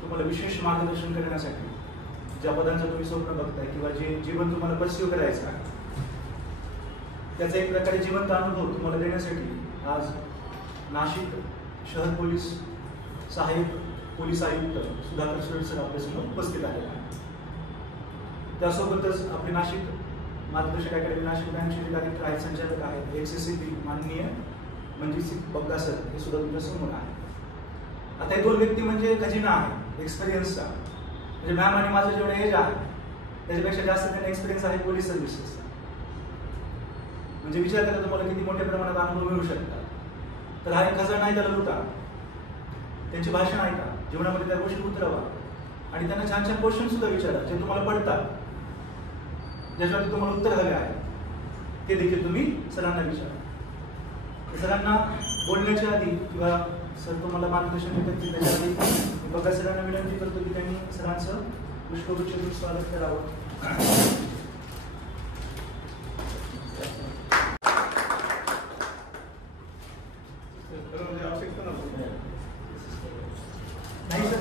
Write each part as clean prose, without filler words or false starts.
तुम्हाला विशेष मार्गदर्शन करण्यासाठी ज्या पदांचं तुम्ही स्वप्न बघताय किंवा जे जीवन तुम्हाला परस्यू करायचं आहे त्याचा एक प्रकारे जिवंत अनुभव तुम्हाला देण्यासाठी आज नाशिक शहर पोलीस सहाय्यक पोलीस आयुक्त सुधाकर सुरेश सर आपल्यासमोर उपस्थित आलेले आहेत. त्यासोबतच आपले नाशिक मार्गदर्शक अकॅडमी नाशिक ब्रँचचे जे डायरेक्टर आहेत संचालक आहेत एक्सएससीपी माननीय मंजित बग्गा सर हे सुद्धा तुमच्या समोर आहे. आता हे दोन व्यक्ती म्हणजे खजिना आहे एक्सपिरियन्सचा. म्हणजे मॅम आणि माझं जेवढं एज आहे त्याच्यापेक्षा जास्त त्यांना एक्सपिरियन्स आहे पोलीस सर्व्हिसेसचा. म्हणजे विचार करा तुम्हाला किती मोठ्या प्रमाणात अनुभव मिळू शकतात. तर हा एक खजाना आहे, त्याला लुटा. त्यांची भाषण ऐका, जीवनामध्ये त्या गोष्टी उतरवा आणि त्यांना छान छान क्वेश्चन सुद्धा विचारा जे तुम्हाला पडतात, ज्याच्यावरती तुम्हाला उत्तर हवे आहे ते देखील तुम्ही सरांना विचारा. सरांना बोलण्याच्या आधी किंवा सर तुम्हाला मार्गदर्शन देतात त्याच्या आधी बघा सरांना विनंती करतो की त्यांनी सरांचं पुष्पगुच्छ स्वागत करावं. नाही सर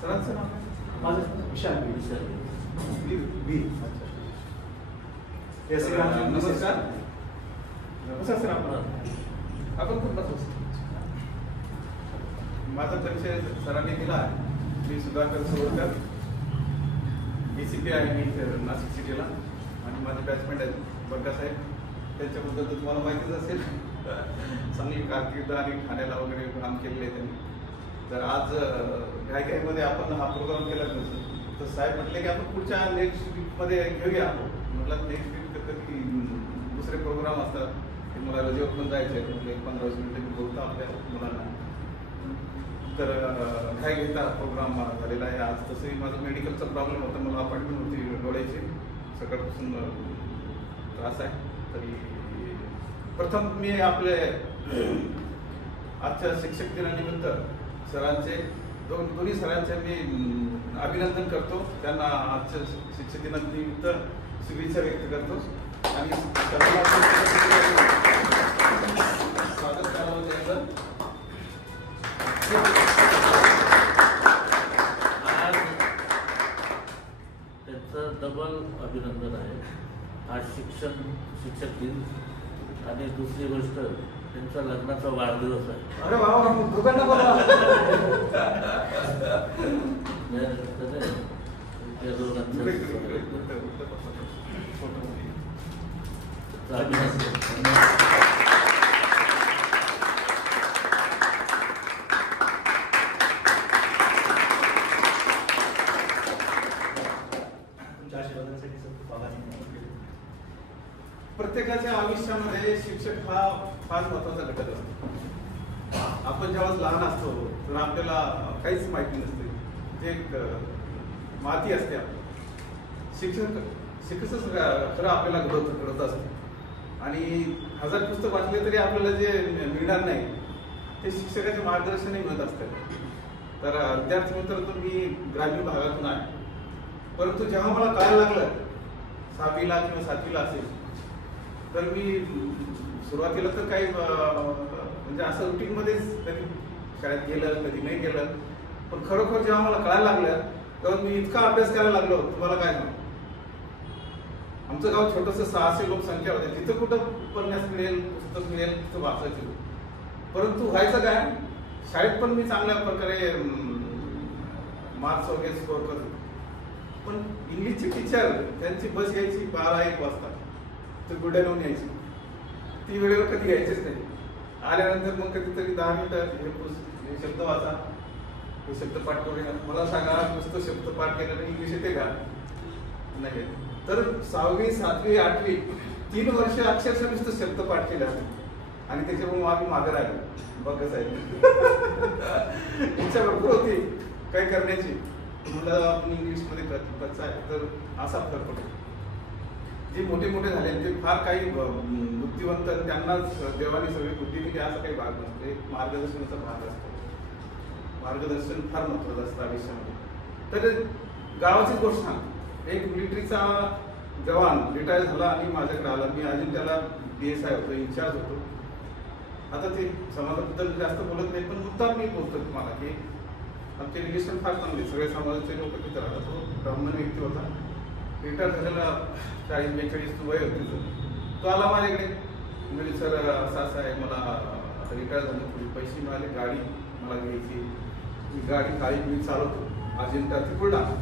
सरांचं नाव माझं विशाल बी. नमस्कार. नमस्कार सर. आपण कुठला माझा परिचय सरांनी दिला आहे. मी सुधाकर सोरकर BCP आहे मी नाशिक सिटीला आणि माझे बॅचमेट आहेत बग्गा साहेब. त्यांच्याबद्दल तर तुम्हाला माहितीच असेल. चांगली कारकीर्द आणि ठाण्याला वगैरे काम केलेले आहे त्यांनी. तर आज घाईघाईमध्ये आपण हा प्रोग्राम केला तर साहेब म्हटले की आपण पुढच्या नेक्स्ट वीकमध्ये घेऊया. म्हटलं नेक्स्ट वीक कधी दुसरे प्रोग्राम असतात ते मला रजेवर पण जायचे आहे. म्हटलं 15-20 मिनिटं मी बोलतो आपल्या मुलांना. तर घाई घेता प्रोग्राम झालेला आहे आज. तसंही माझं मेडिकलचा प्रॉब्लेम होता, मला अपॉइंटमेंट होती डोळ्याची, सकाळपासून त्रास आहे. तरी प्रथम मी आपले आजच्या शिक्षक दिनानिमित्त सरांचे दोन्ही सरांचे मी अभिनंदन करतो. त्यांना आजच्या शिक्षक दिनानिमित्त शुभेच्छा व्यक्त करतो आणि स्वागत करावं त्यांचं. आज त्यांचं डबल अभिनंदन आहे. आज शिक्षक दिन आणि दुसरी गोष्ट त्यांचा लग्नाचा वाढदिवस आहे. अरे वा, दोघांना बोला. प्रत्येकाच्या आयुष्यामध्ये शिक्षक हा फार महत्वाचा घटक असतो. आपण जेव्हा लहान असतो तर आपल्याला काहीच माहिती नसते, ते एक माती असते. शिक्षकच खरं आपल्याला घडत असते. आणि 1000 पुस्तक वाचले तरी आपल्याला जे मिळणार नाही ते शिक्षकाच्या मार्गदर्शनाने मिळत असतात. तर विद्यार्थी मित्र तर मी ग्रामीण भागातून आहे, परंतु जेव्हा मला कळायला लागलं 6वीला किंवा 7वीला असेल तर मी सुरुवातीला तर काही म्हणजे असं रुटीनमध्येच कधी शाळेत गेलं कधी नाही गेलं. पण खरोखर जेव्हा मला कळायला लागलं तेव्हा मी इतका अभ्यास करायला लागलो तुम्हाला काय सांगू. आमचं गाव छोटंसं 600 लोकसंख्या होते. तिथं कुठं उपन्यास मिळेल पुस्तक मिळेल तिथं वाचायचं. परंतु व्हायचं काय, शाळेत पण मी चांगल्या प्रकारे मार्क्स वगैरे स्कोर करतो. पण इंग्लिशची टीचर त्यांची बस यायची 12-1 वाजता, तर गुड्यानवून यायची. ती वेळेवर कधी यायचीच नाही. आल्यानंतर मग कधीतरी 10 मिनिटं हे शब्द वाचा, हे शब्द पाठ करूया. मला सांगा नुसतं शब्द पाठ केल्याने इंग्लिश येते का? नाही. तर 6वी 7वी 8वी 3 वर्ष अक्षरशः नुसतं शब्द पाठ केले आणि त्याच्यामुळे आम्ही मागे राहिलो. बघ कसं आहे, इच्छा भरपूर होती काही करण्याची. मला आपण इंग्लिशमध्ये कसं आहे तर असा फरक पडतो. जे मोठे मोठे झाले ते फार काही बुद्धिवंत, त्यांनाच देवाने सगळी बुद्धी दिली असं काही भाग नसतो. एक मार्गदर्शनाचा भाग असतो. मार्गदर्शन फार महत्वाचं असतं आयुष्यामध्ये. तर गावाचीच गोष्ट सांग, एक मिलिटरीचा जवान रिटायर झाला आणि माझ्याकडे आला. मी अजून त्याला PSI होतो, इन्चार्ज होतो. आता ते समाजाबद्दल जास्त बोलत नाही, पण मुद्दा मी बोलतो तुम्हाला की आमचे रिलेशन फार चांगले, सगळे समाजाचे लोक तिथं राहतात. तो ब्राह्मण व्यक्ती होता, रिटायर झालेला, 40-42 वय होती. तो आला माझ्याकडे, म्हणजे सर असं आहे, मला आता रिटायर झालं, थोडी पैसे मिळाले, गाडी मला घ्यायची, मी गाडी काळी मी चालवतो अजिंठा ते बुलढाणा.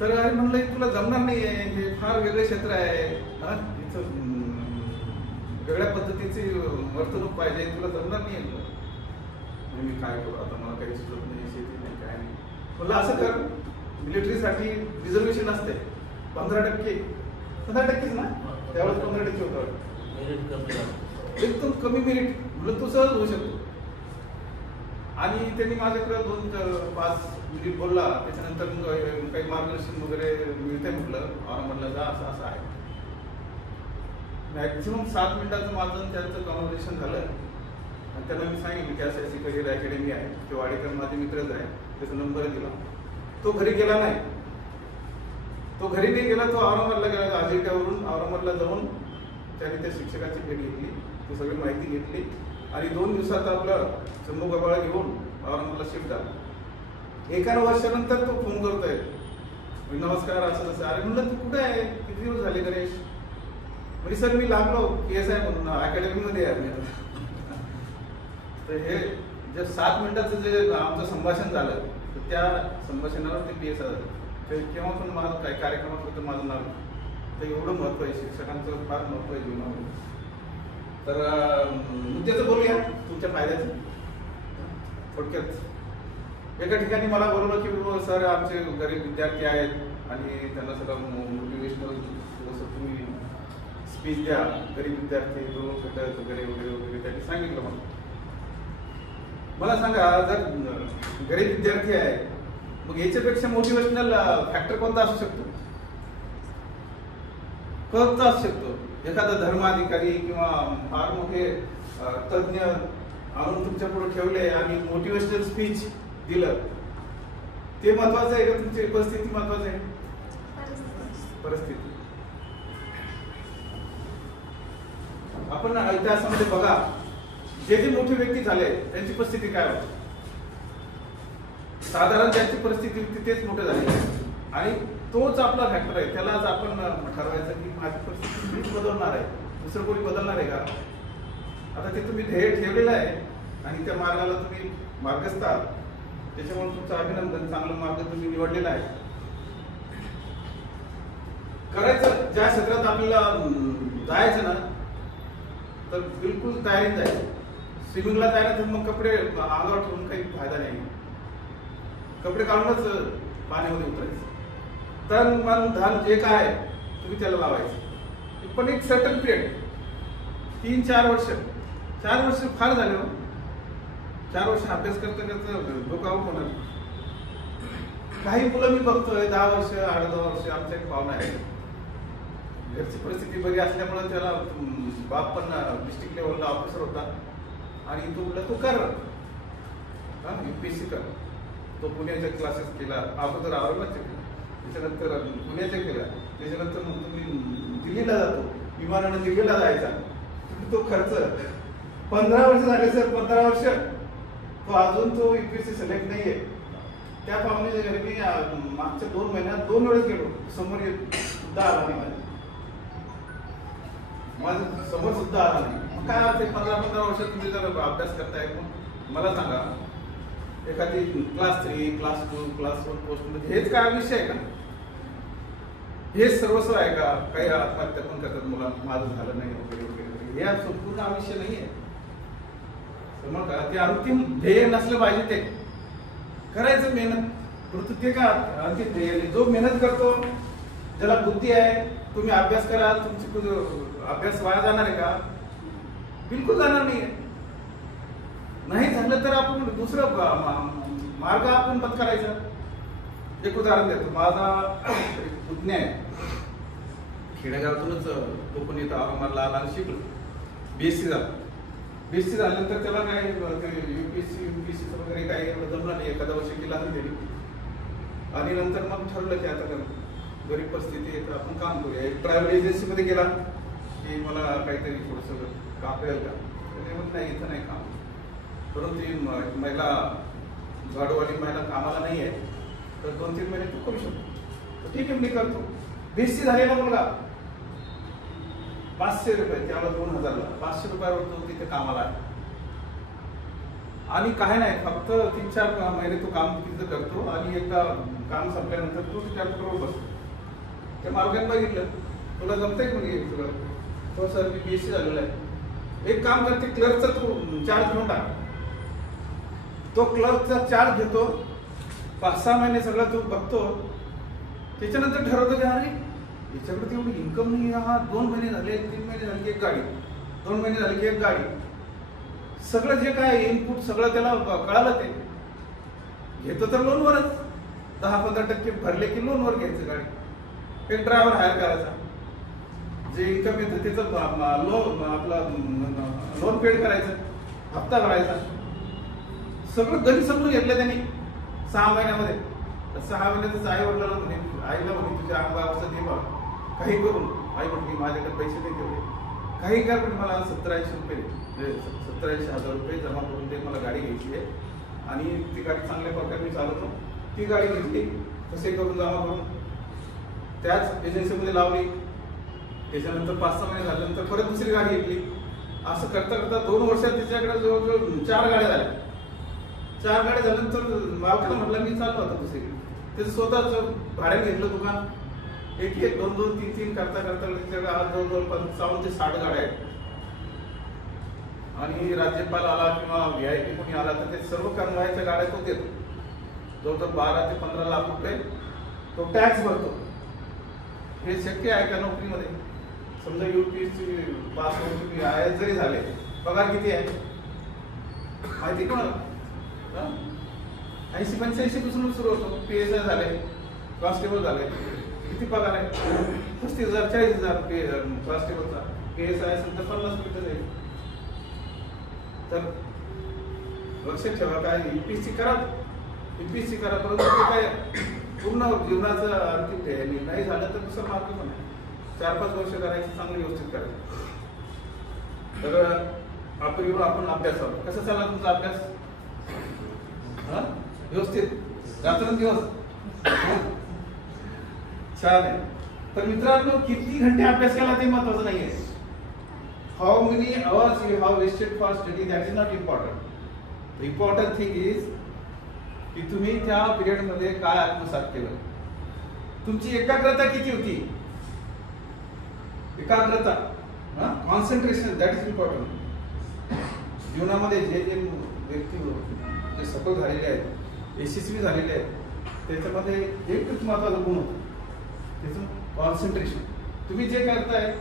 तर अरे म्हणलं तुला जमणार नाही आहे, हे फार वेगळे क्षेत्र आहे, इथं वेगळ्या पद्धतीची वर्तणूक पाहिजे, तुला जमणार नाही आहे. मी काय करू आता, मला काही सुचत नाही, शेती नाही, काय नाही. म्हणलं असं कर, मिलिटरीसाठी रिझर्वेशन असते 15%च ना, त्यावेळेस 15% होतं, एकदम कमी मेरिट. म्हणलं तू सहज होऊ शकतो. आणि त्यांनी माझ्याकडे 2-5 मिनिट बोलला. त्याच्यानंतर काही मार्गदर्शन वगैरे मिळते, म्हटलं औरंगाबादला जा, असं असं आहे. मॅक्झिमम 7 मिनिटाचं माझं त्यांचं कॉन्व्हर्सेशन झालं. आणि त्यांना मी सांगितलं की अशी करिअर अकॅडमी आहे, ते वाडेकर माझे मित्रच आहे, त्याचा नंबर दिला. तो घरी गेला नाही, तो घरी नाही गेला, तो औरंगाबादला गेला. अजिंठ्यावरून औरंगाबादला जाऊन त्याने त्या शिक्षकाची भेट घेतली, ती सगळी माहिती घेतली आणि 2 दिवसात आपलं चंबू गबाळा घेऊन औरंगाबादला शिफ्ट झाला. 1 वर्षानंतर तो फोन करतोय, नमस्कार असं तसं. अरे म्हणलं तू कुठे आहे, किती दिवस झाले गणेश? म्हणजे सर मी लागलो PSI म्हणून अकॅडमीमध्ये आहे मी. तर हे जे 7 मिनिटाचं जे आमचं संभाषण झालं, तर त्या संभाषणावर ते PSI झालं. ते केव्हा पण माझं काय कार्यक्रमात होतं माझं नाव. तर एवढं महत्व आहे, शिक्षकांचं फार महत्व आहे जीवनामध्ये. तर मुद्द्याचं बोलूया, तुमच्या फायद्याचं. थोडक्यात एका ठिकाणी मला बोलवलं की सर आमचे गरीब विद्यार्थी आहेत आणि त्यांना सगळं मोटिवेशनल जसं तुम्ही स्पीच द्या, गरीब विद्यार्थी दोन भेटत वगैरे वगैरे वगैरे त्यांनी सांगितलं. मला सांगा, जर गरीब विद्यार्थी आहे, मग याच्यापेक्षा मोटिवेशनल फॅक्टर कोणता असू शकतो? कोणता असू शकतो? एखादा धर्माधिकारी किंवा फार मोठे तज्ञ आणून तुमच्या पुढे ठेवले आणि मोटिवेशनल स्पीच दिलं, ते महत्वाचं आहे का तुमची परिस्थिती महत्वाचं आहे? परिस्थिती. आपण इतिहासामध्ये बघा, जे जे मोठे व्यक्ती झाले त्यांची परिस्थिती काय होती? साधारण त्यांची परिस्थिती तेच मोठे झाले आणि तोच आपला फॅक्टर आहे. त्यालाच आपण ठरवायचं की माझी परिस्थिती मीच बदलणार आहे, दुसरं कोणी बदलणार आहे का? आता ते तुम्ही ध्येय ठेवलेलं आहे आणि त्या मार्गाला तुम्ही मार्गस्थ आहात, त्याच्यामुळे तुमचं अभिनंदन. चांगला मार्ग तुम्ही निवडलेला आहे. करायचं ज्या क्षेत्रात आपल्याला जायचं ना, तर बिलकुल तयारीत जायचं. स्विमिंगला जायला तर मग कपडे अंगावर ठेवून काही फायदा नाही, कपडे काढूनच पाण्यामध्ये उतरायचं. तन मन धन जे काय तुम्ही त्याला लावायचं, पण एक सर्टन पिरियड 3-4 वर्ष. 4 वर्ष फार झाले हो. 4 वर्ष अभ्यास करता करता डोकं आऊट होणार. काही मुलं मी बघतोय 10 वर्ष 8-10 वर्ष. आमच्या एक पाहुणा आहे, घरची परिस्थिती बरी असल्यामुळे त्याला बाप पण डिस्ट्रिक्ट लेवलला ऑफिसर होता आणि तो म्हटलं तू कर UPSC कर. तो पुण्याच्या क्लासेस केला, अगोदर औरंगाबादच्या केला, त्याच्यानंतर पुण्याच्या केला, त्याच्यानंतर मग तुम्ही दिल्लीला जातो, विमानानं दिल्लीला जायचा. तो खर्च 15 वर्ष झाले सर, 15 वर्ष तो अजून तो UPSC सिलेक्ट नाहीये. त्या पाहुण्याच्या घरी मी मागच्या 2 महिन्यात 2 वेळेस गेलो, समोर सुद्धा आला नाही माझं समोर सुद्धा आला नाही. मग काय ते 15-15 वर्ष तुम्ही जर अभ्यास करताय, मग मला सांगा एखादी क्लास 3, क्लास 2, क्लास 1 पोस्ट मध्ये हेच काय विषय आहे का? हेच सर्वस्व आहे का? काही आत्महत्या पण करतात मुलं, माझं झालं नाही वगैरे वगैरे. हे संपूर्ण विषय नाही आहे. मग ते अंतिम ध्येय नसलं पाहिजे. ते करायचं मेहनत, परंतु ते का अंतिम ध्येय? जो मेहनत करतो, ज्याला बुद्धी आहे, तुम्ही अभ्यास कराल, तुमची अभ्यास वाया जाणार आहे का? बिलकुल जाणार नाही. नाही झालं तर आपण दुसरं मार्ग आपण पत्करायचा. एक उदाहरण देतो. माझा पुतण्या आहे, खेडेगावातूनच तो पण येतो औरंगाबादला आला आणि शिकलो. BSc झाला. BSc झाल्यानंतर त्याला काय UPSC वगैरे काही एवढं जमलं नाही. एखादा वर्ष केला नाही त्यांनी. आणि नंतर मग ठरलं की आता गरीब परिस्थिती आहे तर आपण काम करूया. एक ट्रॅव्हल एजन्सीमध्ये गेला की मला काहीतरी थोडंसं काम करेल का? त्याने म्हणत नाही, इथं नाही काम. परंतु ती महिला गाडूवाली महिला कामाला नाही आहे, तर 2-3 महिने तू करू शकतो. तर ठीक आहे, मी करतो. BSc झालेला मुलगा 500 रुपये, त्याला 2000ला 500 रुपयावर तो तिथे कामाला आहे. आणि काय नाही, फक्त 3-4 महिने तो काम तिथं करतो आणि एकदा काम संपल्यानंतर तो कॅम्प्युटरवर बसतो. त्या मालकाने बघितलं, तुला जमतंय कोणी सगळं? तो सर मी BSc झालेला आहे. एक काम करते, क्लर्कचा तू चार्ज घेऊन टाक. तो क्लर्कचा चार्ज घेतो, 5-6 महिने सगळं तू बघतो. त्याच्यानंतर ठरवतो की अरे याच्याकडे तेवढी इन्कम नाही, हा 2 महिने झाले, 3 महिने झाले की एक गाडी, 2 महिने झाले की एक गाडी. सगळं जे काय इनपुट सगळं त्याला कळालं. ते घेतो तर लोनवरच, 10-15% भरले की लोनवर घ्यायचं गाडी. एक ड्रायव्हर हायर करायचा, जे इन्कम येतं त्याचं लोन पेड करायचं, हप्ता भरायचा. सगळं गणित समजून घेतलं त्यांनी 6 महिन्यामध्ये. 6 महिन्यातच आई वडिलांना म्हणे, आईला म्हणे तुझ्या अंगावरचं दे बा, काही करून. आई म्हटली माझ्याकडे पैसे नाही तेवढे, काही काय पण मला 70-80 रुपये 70-80 रुपये जमा करून दे, मला गाडी घ्यायची आहे आणि ती गाडी चांगल्या प्रकारे मी चालवतो. ती गाडी घेतली, कसे करून जमा करून त्याच एजन्सीमध्ये लावली. त्याच्यानंतर 5-6 महिने झाल्यानंतर परत दुसरी गाडी घेतली. असं करता करता 2 वर्षात तिच्याकडे जवळजवळ 4 गाड्या झाल्या. 4 गाड्या झाल्यानंतर मालकाला म्हटलं मी चाललो होता दुसरीकडे. त्याचं स्वतःच भाड्याने घेतलं दुकान. 1-1, 2-2, 3-3 करता करता त्याच्याकडे आज जवळजवळ 55 ते 60 गाड्या आहेत. आणि राज्यपाल आला किंवा VIP कोणी आला तर ते सर्व कर्मचाऱ्यांच्या गाड्या तो देतो. जवळजवळ 12 ते 15 लाख रुपये तो टॅक्स भरतो. हे शक्य आहे का नोकरीमध्ये? समजा UPSC पास होऊन तुम्ही IAS जरी झाले, पगार किती आहे माहिती कोणाला? 80-85 पासून सुरू होतो. PSI झाले, कॉन्स्टेबल झाले, किती पगार आहे? 35,000-40,000 कॉन्स्टेबलचा. PSI असेल तर 50 मिनिटं जाईल. तर लक्षात ठेवा, काय UPSC करा, UPSC करा, परंतु ते काय पूर्ण जीवनाचं अंतिम ध्येय नाही झालं तर दुसरं मार्ग पण आहे. 4-5 वर्ष करायचं, चांगलं व्यवस्थित करायचं. तर आपण अभ्यासावर कसं चालला तुमचा अभ्यास? व्यवस्थित, रात्रंदिवस छान आहे. तर मित्रांनो, किती घंटे अभ्यास केला ते महत्वाचं नाही आहे. How many hours you have wasted for study, that is not important. The important thing is की तुम्ही त्या पिरियड मध्ये काय आत्मसात केलं, तुमची एकाग्रता किती होती. एकाग्रता, कॉन्सन्ट्रेशन, दॅट इज इम्पॉर्टंट. जीवनामध्ये जे जे व्यक्ती जे सफल झालेले आहेत, यशस्वी झालेले आहेत, त्याच्यामध्ये एकच महत्वाचा गुण होतो, त्याचं कॉन्सन्ट्रेशन. तुम्ही जे करताय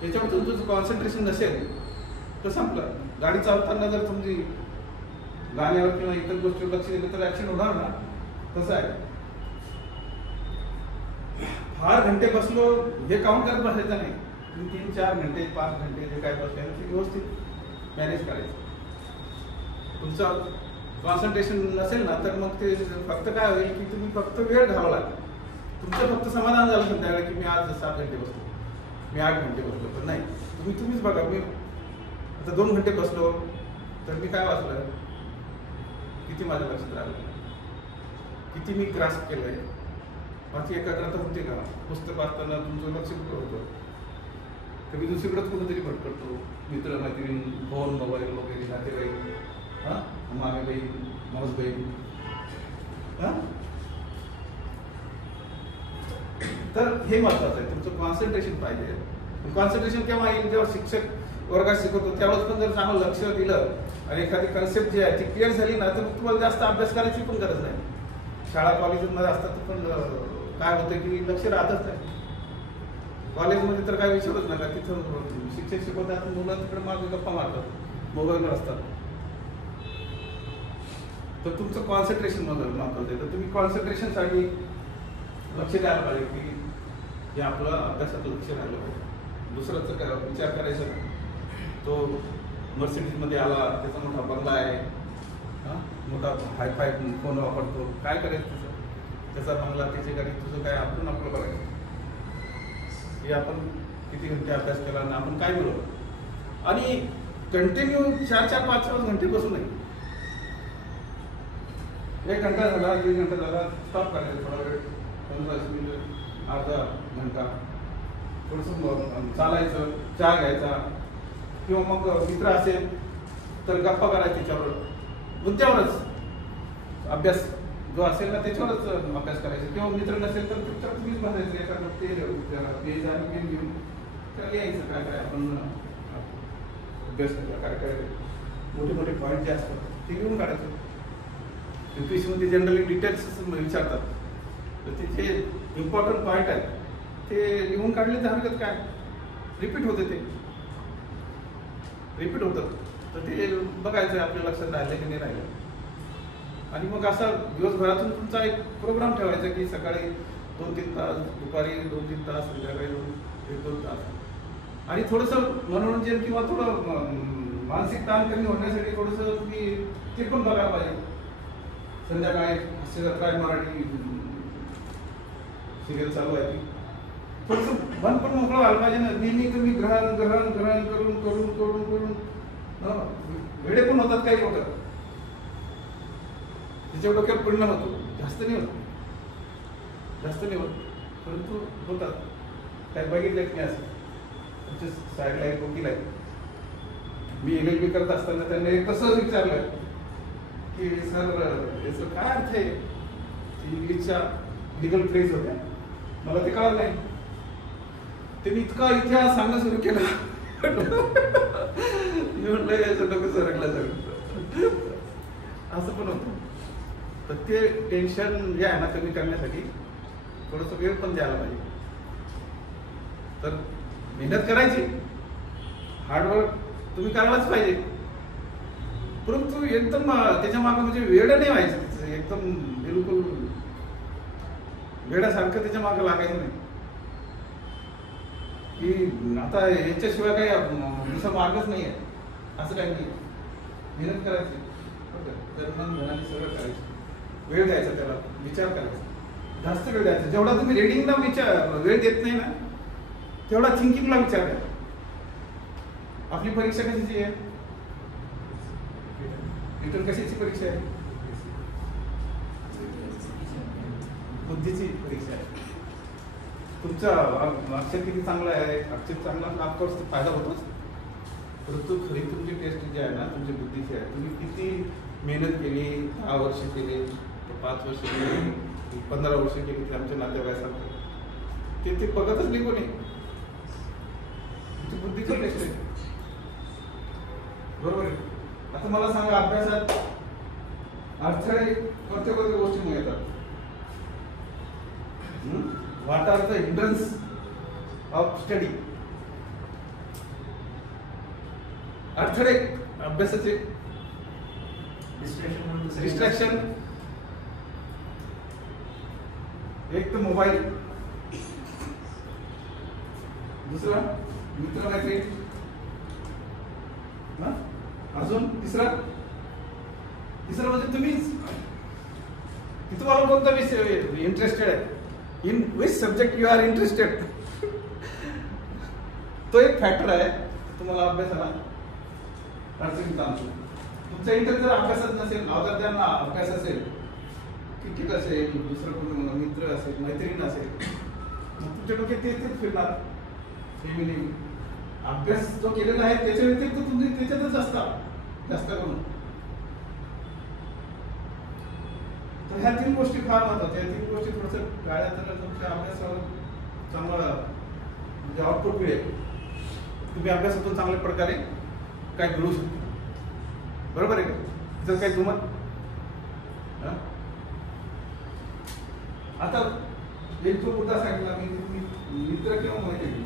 त्याच्यामध्ये तुमचं कॉन्सन्ट्रेशन नसेल तर संपलं. गाडी चालवताना जर तुमची गाण्यावर किंवा इतर गोष्टीवर लक्ष दिलं तर ऍक्शन होणार ना. तसं आहे. फार घंटे बसलो हे काउंट करत बसायचं नाही. 3-4 घंटे 5 घंटे जे काय बसले ते व्यवस्थित मॅनेज करायचं. तुमचं कॉन्सन्ट्रेशन नसेल ना तर मग ते फक्त काय होईल की तुम्ही फक्त वेळ घालवला. तुमचं फक्त समाधान झालं संध्याकाळी की मी आज 7 घंटे बसलो, मी 8 घंटे बसलो. पण नाही, तुम्हीच बघा, मी आता 2 घंटे बसलो तर मी काय वाचलं, किती माझ्या लक्षात राहिलं, किती मी ग्रास्प केलंय, माझी एकाग्रता होते का. पुस्तक वाचताना तुमचं लक्ष कुठं होतं, तर मी दुसरीकडेच कुठंतरी भटकतो. मित्र मैत्रीण, फोन, मोबाईल वगैरे, नातेवाईक, मामे बहीण, माऊस बहीण. तर हे महत्वाचं आहे, तुमचं कॉन्सन्ट्रेशन पाहिजे. कॉन्सन्ट्रेशन केव्हा येईल, जेव्हा शिक्षक वर्गात शिकवतो त्यावेळेस पण जर चांगलं लक्ष दिलं आणि एखादी कन्सेप्ट जी आहे ती क्लिअर झाली ना तर तुम्हाला जास्त अभ्यास करायची पण गरज नाही. शाळा कॉलेजमध्ये असतात पण काय होतं की लक्ष राहतच नाही. कॉलेजमध्ये तर काय विचारच नका, तिथं शिक्षक शिकवतात, मुलं तिकडे मागे गप्पा मारतात, मोबाईलवर असतात. तर तुमचं कॉन्सन्ट्रेशन महत्वाचं आहे. तर तुम्ही कॉन्सन्ट्रेशनसाठी लक्ष द्यायला पाहिजे की हे आपलं अभ्यासात लक्ष राहिलं पाहिजे. दुसऱ्याचं काय विचार करायचा नाही. तो मर्सिडीजमध्ये आला, त्याचा मोठा बंगला आहे, मोठा हायफाय फोन वापरतो, काय करायचं त्याचं, त्याचा बंगला, त्याची गाडी, तुझं काय, आपण आपलं बघायचं. हे आपण किती घंटे अभ्यास केला आणि आपण काय मिळवलं. आणि कंटिन्यू 4-4, 5-5 घंटे बसू नये. 1 घंटा झाला, 1 घंटा झाला, स्टॉप करायचं थोडा वेळ, 15 मिनिट, अर्धा घंटा थोडंसं चालायचं, चहा घ्यायचा, किंवा मग मित्र असेल तर गप्पा करायच्या त्याच्यावर, मुद्द्यावरच अभ्यास जो असेल ना त्याच्यावरच अभ्यास करायचा. किंवा मित्र नसेल तर तुमच्या तुम्हीच बसायचं एखादं पेज आणि पेन घेऊन त्याला यायचं काय काय आपण अभ्यास केला, काय काय मोठे मोठे पॉईंट जे असतात ते लिहून काढायचं. UPSC मध्ये जनरली डिटेल्स विचारतात, तर तिथे इम्पॉर्टंट पॉईंट आहेत ते लिहून काढले तर हरकत काय, रिपीट होते ते रिपीट होतं, तर ते बघायचं आपल्या लक्षात राहिलं की नाही राहिलं. आणि मग असा दिवसभरातून तुमचा एक प्रोग्राम ठेवायचा की सकाळी 2-3 तास, दुपारी 2-3 तास, संध्याकाळी 1-2 तास. आणि थोडंसं मनोरंजन किंवा थोडं मानसिक ताण कमी होण्यासाठी थोडंसं तुम्ही ते पण बघायला पाहिजे. संध्याकाळी काय मराठी सिरियल चालू आहे ती थोडंसं मन पण मोकळं व्हायला पाहिजे ना. नेहमी तुम्ही ग्रहण ग्रहण ग्रहण करून करून करून करून वेळे पण होतात, काही होतात, त्याच्या डोक्यात परिणाम होतो. जास्त नाही होत परंतु होतात. काय बघितलं की असं तुमच्या साईडला एक वकील आहे, मी LLB करत असताना त्यांनी एक तसंच विचारलं की सर याचं काय अर्थ आहे, इंग्लिशच्या लिगल फ्रेज होत्या, मला ते कळलं नाही. त्यांनी इतका इतिहास सांगणं सुरू केला, मी म्हटलं याचं डोकं सरकलं सगळं. असं पण होतं. तर ते टेन्शन जे आहे ना कमी करण्यासाठी थोडंसं वेळ पण द्यायला पाहिजे. तर मेहनत करायची, हार्डवर्क तुम्ही करायलाच पाहिजे, परंतु एकदम त्याच्या मागे म्हणजे वेळ नाही व्हायचं, एकदम बिलकुल वेळासारखं त्याच्या मागे लागायचं नाही की आता याच्याशिवाय काही दुसरा मार्गच नाही आहे असं काही नाही. मेहनत करायची, धनाने सगळं करायचं, वेळ द्यायचा, त्याला विचार करायचा, जास्त वेळ द्यायचा. जेवढा तुम्ही रिडिंगला वेळ देत नाही ना तेवढा थिंकिंगला विचार द्या. आपली परीक्षा कशाची आहे, रिटर्न कशाची परीक्षा आहे, बुद्धीची परीक्षा आहे. तुमचा अक्षर किती चांगला आहे, अक्षर चांगला ऑफकोर्स फायदा होतोच, परंतु खरी तुमची टेस्ट जी आहे ना तुमची बुद्धीची आहे. तुम्ही किती मेहनत केली, 10 वर्ष केली, 5 वर्ष केली, 15 वर्ष केली, ते आमच्या नातेवाईकांना ते बघतच नाही कोणी. तुमची बुद्धीची टेस्ट आहे, बरोबर आहे. आता मला सांगा, अभ्यासात अडथळे कोणत्या कोणत्या गोष्टीमुळे येतात? What are the hindrance of study? अडथळे अभ्यासाचे, डिस्ट्रॅक्शन, एक तर मोबाईल, दुसरा मित्रमैत्री, अजून तिसरा म्हणजे तुम्हीच की तुम्हाला कोणता विषय इंटरेस्टेड आहे, in which subject you are interested, तो एक फॅक्टर आहे तुम्हाला अभ्यासाला अडचणीत आणतो. तुमचा इंटरेस्ट जर अभ्यासात नसेल, अदर त्यांना अभ्यास असेल, क्रिकेट असेल, दुसरं कोणी मित्र असेल, मैत्रीण असेल, तुमच्या डोक्यात तेच फिरणार. फॅमिली अभ्यास जो केलेला आहे त्याच्या व्यतिरिक्त तुम्ही त्याच्यातच असता जास्त करून. तर ह्या 3 गोष्टी फार महत्वाच्या. या 3 गोष्टी थोडंसं गाळ्या तर तुमच्या अभ्यासावर चांगला म्हणजे आउटपुट मिळेल. तुम्ही अभ्यासातून चांगल्या प्रकारे काय मिळू शकतो, बरोबर आहे का? जर काही तुमत आता एक जो मुद्दा सांगितला मी, तुम्ही मित्र किंवा मैत्रिणी,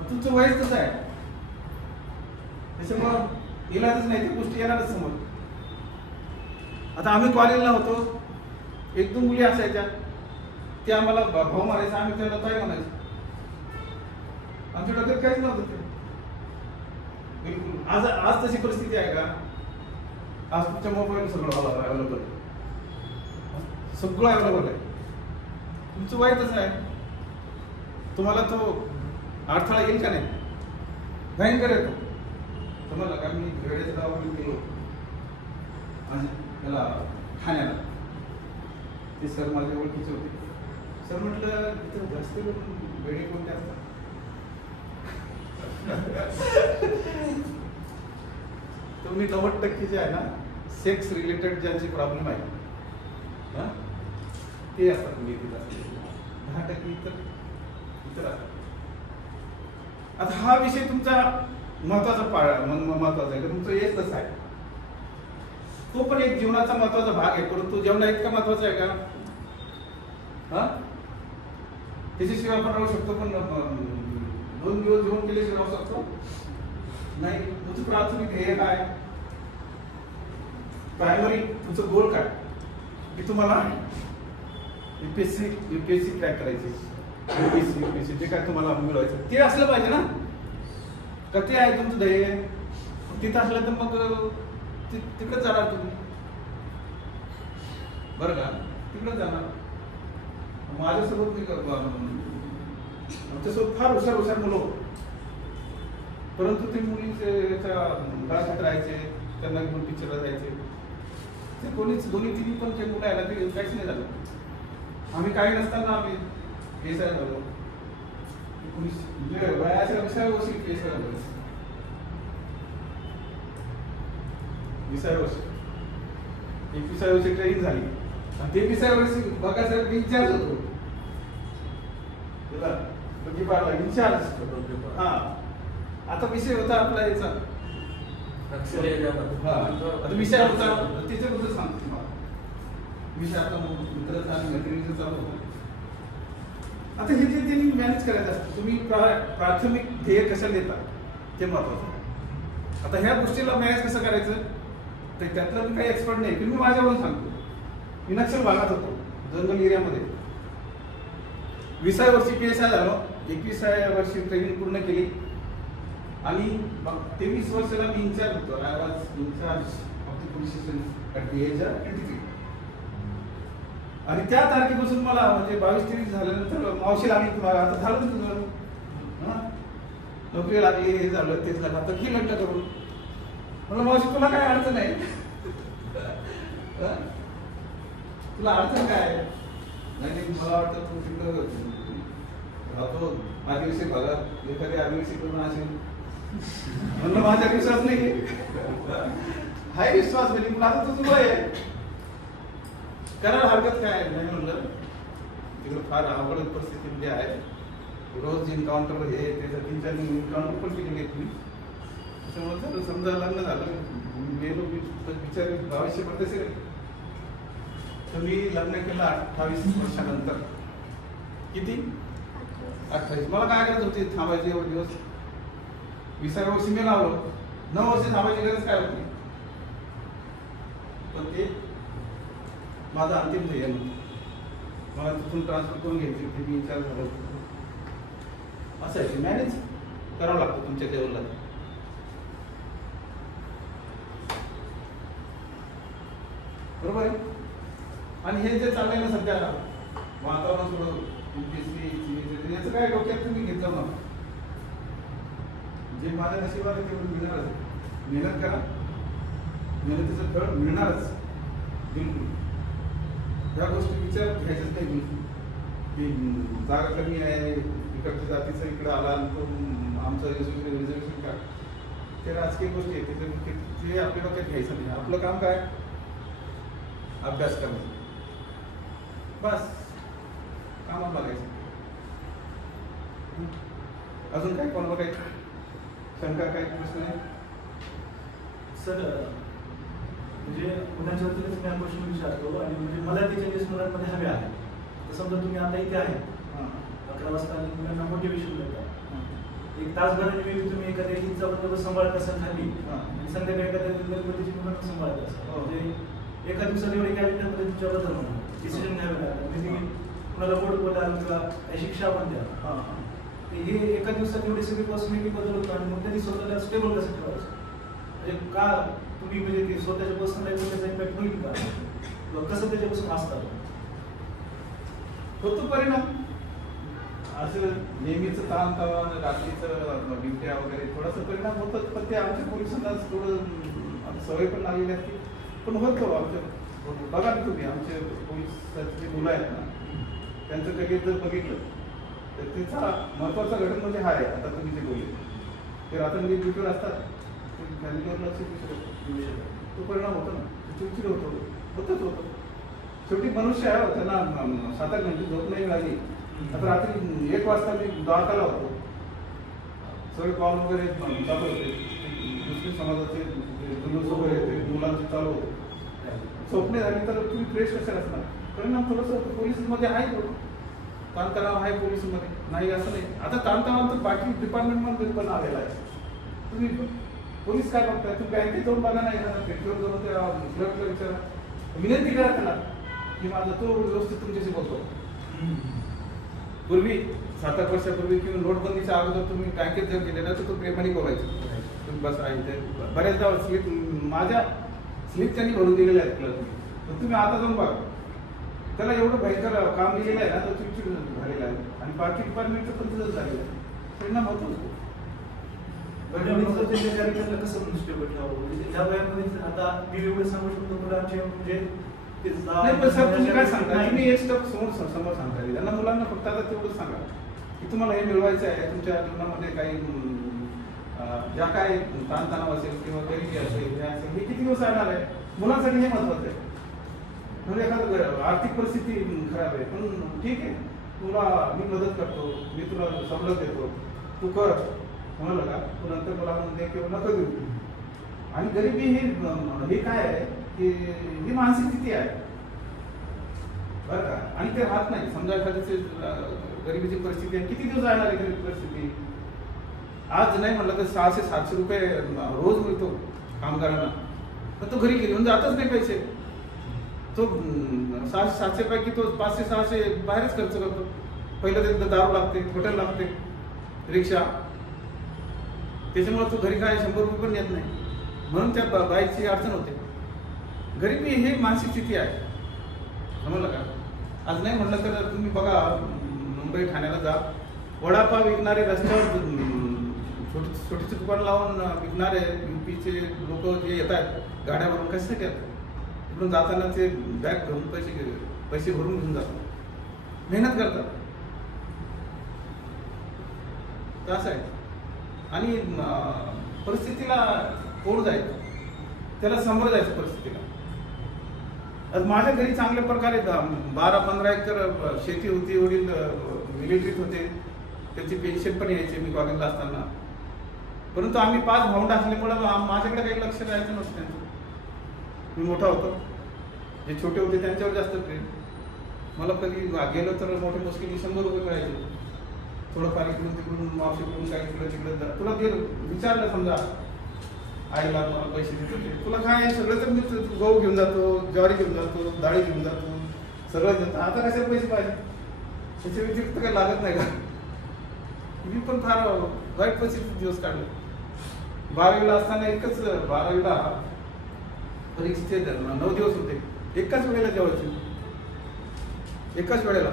तुमचं वयच तसं आहे, त्याच्यामुळं इलाजच नाही, त्या गोष्टी येणारच समोर. आता आम्ही कॉलेजला होतो, 1-2 मुली असायच्या, त्या आम्हाला भाऊ मारायचं, आम्ही त्याला ताई म्हणायचं. आमच्या डोक्यात काहीच नव्हतं ते, बिलकुल. आज तशी परिस्थिती आहे का? आज तुमच्या मोबाईल सगळं अवेलेबल आहे, सगळं अवेलेबल आहे. तुमचं वय तसं आहे, तुम्हाला तो अडथळा येईल का नाही? भयंकर येतो तुम्हाला का मी वेळेच्या गावाकडे गेलो आणि त्याला ठाण्याला ते सर माझ्या ओळखीचे होते. सर म्हटलं इथं जास्त वेळे कोणते असतात तुम्ही 90% जे आहे ना सेक्स रिलेटेड ज्यांचे प्रॉब्लेम आहे हा, ते असतात तुम्ही तिथं 10% इतर असतात. आता हा विषय तुमचा महत्वाचा आहे, तुमचं हेच तसं आहे. तो पण एक जीवनाचा महत्वाचा भाग आहे, परंतु जेवणा इतका महत्वाचा आहे का? हा, त्याच्याशिवाय आपण राहू शकतो, पण 2 दिवस जेवण केल्याशिवाय राहू शकतो नाही. तुझं प्राथमिक ध्येय काय? प्रायमरी तुमचं गोल काय? की तुम्हाला युपीएससी क्रॅक करायची, युपीएससी जे काय तुम्हाला मिळवायचं ते असलं पाहिजे ना. का ते आहे तुमचं ध्येय? तिथं असलं तर मग तिकडे जाणार तुम्ही, बरं का? तिकडे जाणार. माझ्यासोबत मी आमच्यासोबत फार हुशार मुलं, परंतु ते मुलीच्या घरात राहायचे, त्यांना घेऊन पिक्चरला जायचे. ते कोणीच दोन्ही तिन्ही पण जे मुलं आहे ना ते काहीच नाही झालं. आम्ही काही नसताना आम्ही केस झालो. म्हणजे वयाच्या विषयावर केस झालो. 20व्या वर्षी 21व्या वर्षी ट्रेनिंग झाली आणि 23व्या वर्षी बघा सर मी इन्चार्ज होतो. इन्चार्ज. हा, आता विषय होता आपला याचा, आता विषय होता त्याच्याबद्दल सांगतो तुम्हाला. विषय आता मित्राचा आणि मैत्रिणीचा चालू होता. आता हे जे त्यांनी मॅनेज करायचं असतं, तुम्ही प्राथमिक ध्येय कशाला देता ते महत्वाचं. आता ह्या गोष्टीला मॅनेज कसं करायचं तर त्यातलं मी काही एक्सपर्ट नाही, पण मी माझ्यावरून सांगतो. मी नक्षल भागात होतो, जंगल एरियामध्ये. 20व्या वर्षी PSI झालो, 21व्या वर्षी ट्रेनिंग पूर्ण केली आणि 23 वर्षाला मी इन्चार्ज होतो. I was in charge of the police station at the age of 23. आणि त्या तारखेपासून मला म्हणजे 22-23 झाल्यानंतर मावशी लागली, आता झालं तुझं नोकरी लागली, हे झालं तेच झालं, आता की लग्न करून. म्हणलं मावशी तुला काय अडचण आहे? तुला अडचण काय? नाही मला वाटतं तू तिकडं राहतो आदिवासी भागात, एखादी आदिवासी करून असेल. म्हणलं माझ्या विश्वास नाही, हाय विश्वास म्हणजे मला आता तुझं वय आहे, करायला हरकत काय नाही. म्हणलं तिकडं फार अवघड परिस्थितीमध्ये आहे, रोज इन्काउंटर हे त्याचं 3-4 इन्काउंटर पण केलेले आहेत मी. त्याच्यामुळे झालं समजा लग्न झालं, गेलो मी विचार भविष्य पडते. तर मी लग्न केलं 28 वर्षानंतर. किती? 28. मला काय गरज होती थांबायची एवढे दिवस? 20व्या वर्षी मी लावलो, 9 वर्ष थांबायची गरज काय होती? पण ते माझा अंतिम ध्येय नव्हतं. मला तिथून ट्रान्सफर करून घ्यायची होती, मी इन्चार्ज झालो. असं आहे, मॅनेज करावं लागतं तुमच्या लेवलला. बरोबर आहे. आणि हे जे चाललंय ना सध्या वातावरण थोडं UPSC याचं काय डोक्यात तुम्ही घेतलं ना, जे माझ्या नशिबात आहे तेवढं मिळणारच. मेहनत करा, मेहनतीचं फळ मिळणारच. बिलकुल ह्या गोष्टी विचार घ्यायच्याच नाही बिलकुल. की जागा कमी आहे, इकडच्या जातीचं इकडं आला तो आमचं रिझर्वेशन का, ते राजकीय गोष्टी आहेत, ते आपल्या डोक्यात घ्यायचं नाही. आपलं काम काय? अभ्यास करणं, बस कामात बघायचं. अजून काय कोणाला काही शंका, काही प्रश्न आहे? सर म्हणजे पुण्याच्या वतीने मी हा क्वेश्चन विचारतो आणि म्हणजे मला ते चेंजेस मुलांमध्ये हवे आहे. तर समजा तुम्ही आता इथे आहे 11 वाजता आणि मुलांना मोटिवेशन देता, 1 तासभराने मी तुम्ही एखाद्या हिचा बंदोबस्त सांभाळत असाल खाली आणि संध्याकाळी एखाद्या गणपतीची मुलांना सांभाळत असाल, म्हणजे एका दिवसात एवढे कॅबिनेटमध्ये तुमच्याबद्दल म्हणून डिसिजन घ्यावे लागतात. म्हणजे कुणाला बोर्ड बोलाल किंवा शिक्षा पण द्या, हे एका दिवसात एवढी सगळी पर्सनॅलिटी बदलतो आणि मग त्यांनी स्वतःला स्टेबल कसं ठेवायचं? म्हणजे का तुम्ही म्हणजे ते स्वतःच्या पर्सनल लाईफवर त्याचा इम्पॅक्ट होईल का, किंवा कसं त्याच्यापासून असतात? होतो परिणाम. असं नेहमीच ताणतणाव रात्रीचं ड्युट्या वगैरे थोडासा परिणाम होतात, पण ते आमच्या पोलिसांना थोडं सवय पण लागलेली असते. पण होतो आमच्या बघा ना तुम्ही आमचे पोलिसाचे मुलं आहेत ना, त्यांचं करिअर जर बघितलं तर त्याचा महत्वाचा घटक म्हणजे हा आहे. आता तुम्ही जे बोलले ते रात्रंदिवस ड्युटीवर असतात, फॅमिलीवर लक्ष देऊ शकतात, तो परिणाम होतो ना, चिडचिड होतच होतं. शेवटी मनुष्य आहे, त्यांना 7-8 घंटे झोप नाही मिळाली. आता रात्री 1 वाजता मी द्वारकाला होतो, सगळे कॉल वगैरे चालू होते, मुस्लिम समाजाचे जुलूस वगैरे मुलांचे चालू होते. स्वप्ने झाली तर तुम्ही फ्रेश कशाला असणार? परिणाम थोडंसं पोलिसमध्ये आहे, थोडं ताणतणाव आहे पोलिसमध्ये, नाही असं नाही. आता ताणतणाव तर बाकी डिपार्टमेंटमध्ये पण आलेला आहे. तुम्ही पोलीस काय बघताय? तुम्ही बँकेत जाऊन बघा नाही, पेट्रोल जाऊन त्या क्लर्कला विचारा, विनंती करा त्याला की माझा तो व्यवस्थित तुमच्याशी बोलतो. पूर्वी 7-8 वर्षापूर्वी किंवा नोटबंदीच्या अगोदर तुम्ही बँकेत जर गेले ना तर तो प्रेमाने बोलायचं, तुम्ही बस आहे. बऱ्याचदा स्लिप माझ्या स्लिप त्यांनी भरून दिलेल्या आहेत क्लर्कने, पण तुम्ही आता जाऊन बघा, त्याला एवढं भयंकर काम दिलेलं आहे ना, तो चिडचिड झालेला आहे. आणि बाकी डिपार्टमेंटचं पण तसंच झालेलं आहे, परिणाम होतो. कसं स्टेबल ठेवावं म्हणजे ह्या वयामध्ये आता मी एवढं सांगू शकतो मुलांचे म्हणजे नाही. पण सर तुम्ही काय सांगता, तुम्ही एक स्टेप समोर सांगता, त्यांना मुलांना फक्त आता तेवढंच सांगा की तुम्हाला हे मिळवायचं आहे. तुमच्या जीवनामध्ये काही ज्या काय ताणतणाव असेल किंवा गरिबी असेल, हे किती दिवस राहणार आहे, मुलांसाठी हे महत्वाचं आहे. म्हणजे एखादं आर्थिक परिस्थिती खराब आहे, पण ठीक आहे, तुला मी मदत करतो, मी तुला सवलत देतो, तू कर म्हणाल का, तू नंतर मला म्हणते किंवा नको देऊ. आणि गरिबी हे काय आहे की ही मानसिक स्थिती आहे बरं का, आणि ते राहत नाही. समजा एखाद्याची गरिबीची परिस्थिती आहे, किती दिवस राहणार आहे गरिबी परिस्थिती? आज नाही म्हटलं तर 600-700 रुपये रोज मिळतो कामगारांना, पण तो घरी घेऊन जातच नाही पैसे. तो 600-700 पैकी तो 500-600 बाहेरच खर्च करतो. पहिलं ते दारू लागते, हॉटेल लागते, रिक्षा, त्याच्यामुळे तो घरी काय 100 रुपये पण येत नाही, म्हणून त्या बाईची अडचण होते. गरिबी हे मानसिक स्थिती आहे, समजलं का? आज नाही म्हटलं तर तुम्ही बघा, मुंबई ठाण्याला जा, वडापाव विकणारे रस्त्यावर छोटीचे दुकान लावून विकणारे UPचे लोक जे येत आहेत गाड्यावरून, कशासाठी येतात? इकडून जाताना ते बॅग घेऊन पैसे भरून घेऊन जातात, मेहनत करतात, असं आहे. आणि परिस्थितीला कोण जायचं, त्याला समोर जायचं परिस्थितीला. आज माझ्या घरी चांगल्या प्रकारे 12-15 एकर शेती होती, वडील मिलिटरीत होते, त्याची पेन्शन पण यायची मी कॉलेजला असताना. परंतु आम्ही 5 भावंड असल्यामुळे माझ्याकडे काही लक्ष द्यायचं नसतं त्यांचं. मी मोठा होतो, जे छोटे होते त्यांच्यावर जास्त प्रेम. मला कधी गेलो तर मोठे मुश्किल 100 रुपये मिळायचे, थोडंफार इकडून तिकडून मावशीकडून काही इकडं तिकडं. तुला ते विचारलं समजा आईला, मला पैसे देतो, तुला काय आहे सगळं, तर मी गहू घेऊन जातो, ज्वारी घेऊन जातो, डाळी घेऊन जातो, सगळं घेऊन. आता कशाला पैसे पाहिजे, त्याच्या व्यतिरिक्त काही लागत नाही का? मी पण फार वाईट परिस्थितीत दिवस काढले. 12वीला असताना एकच 12वीला परीक्षेचे 9 दिवस होते, एकाच वेळेला जेवायचे, एकाच वेळेला.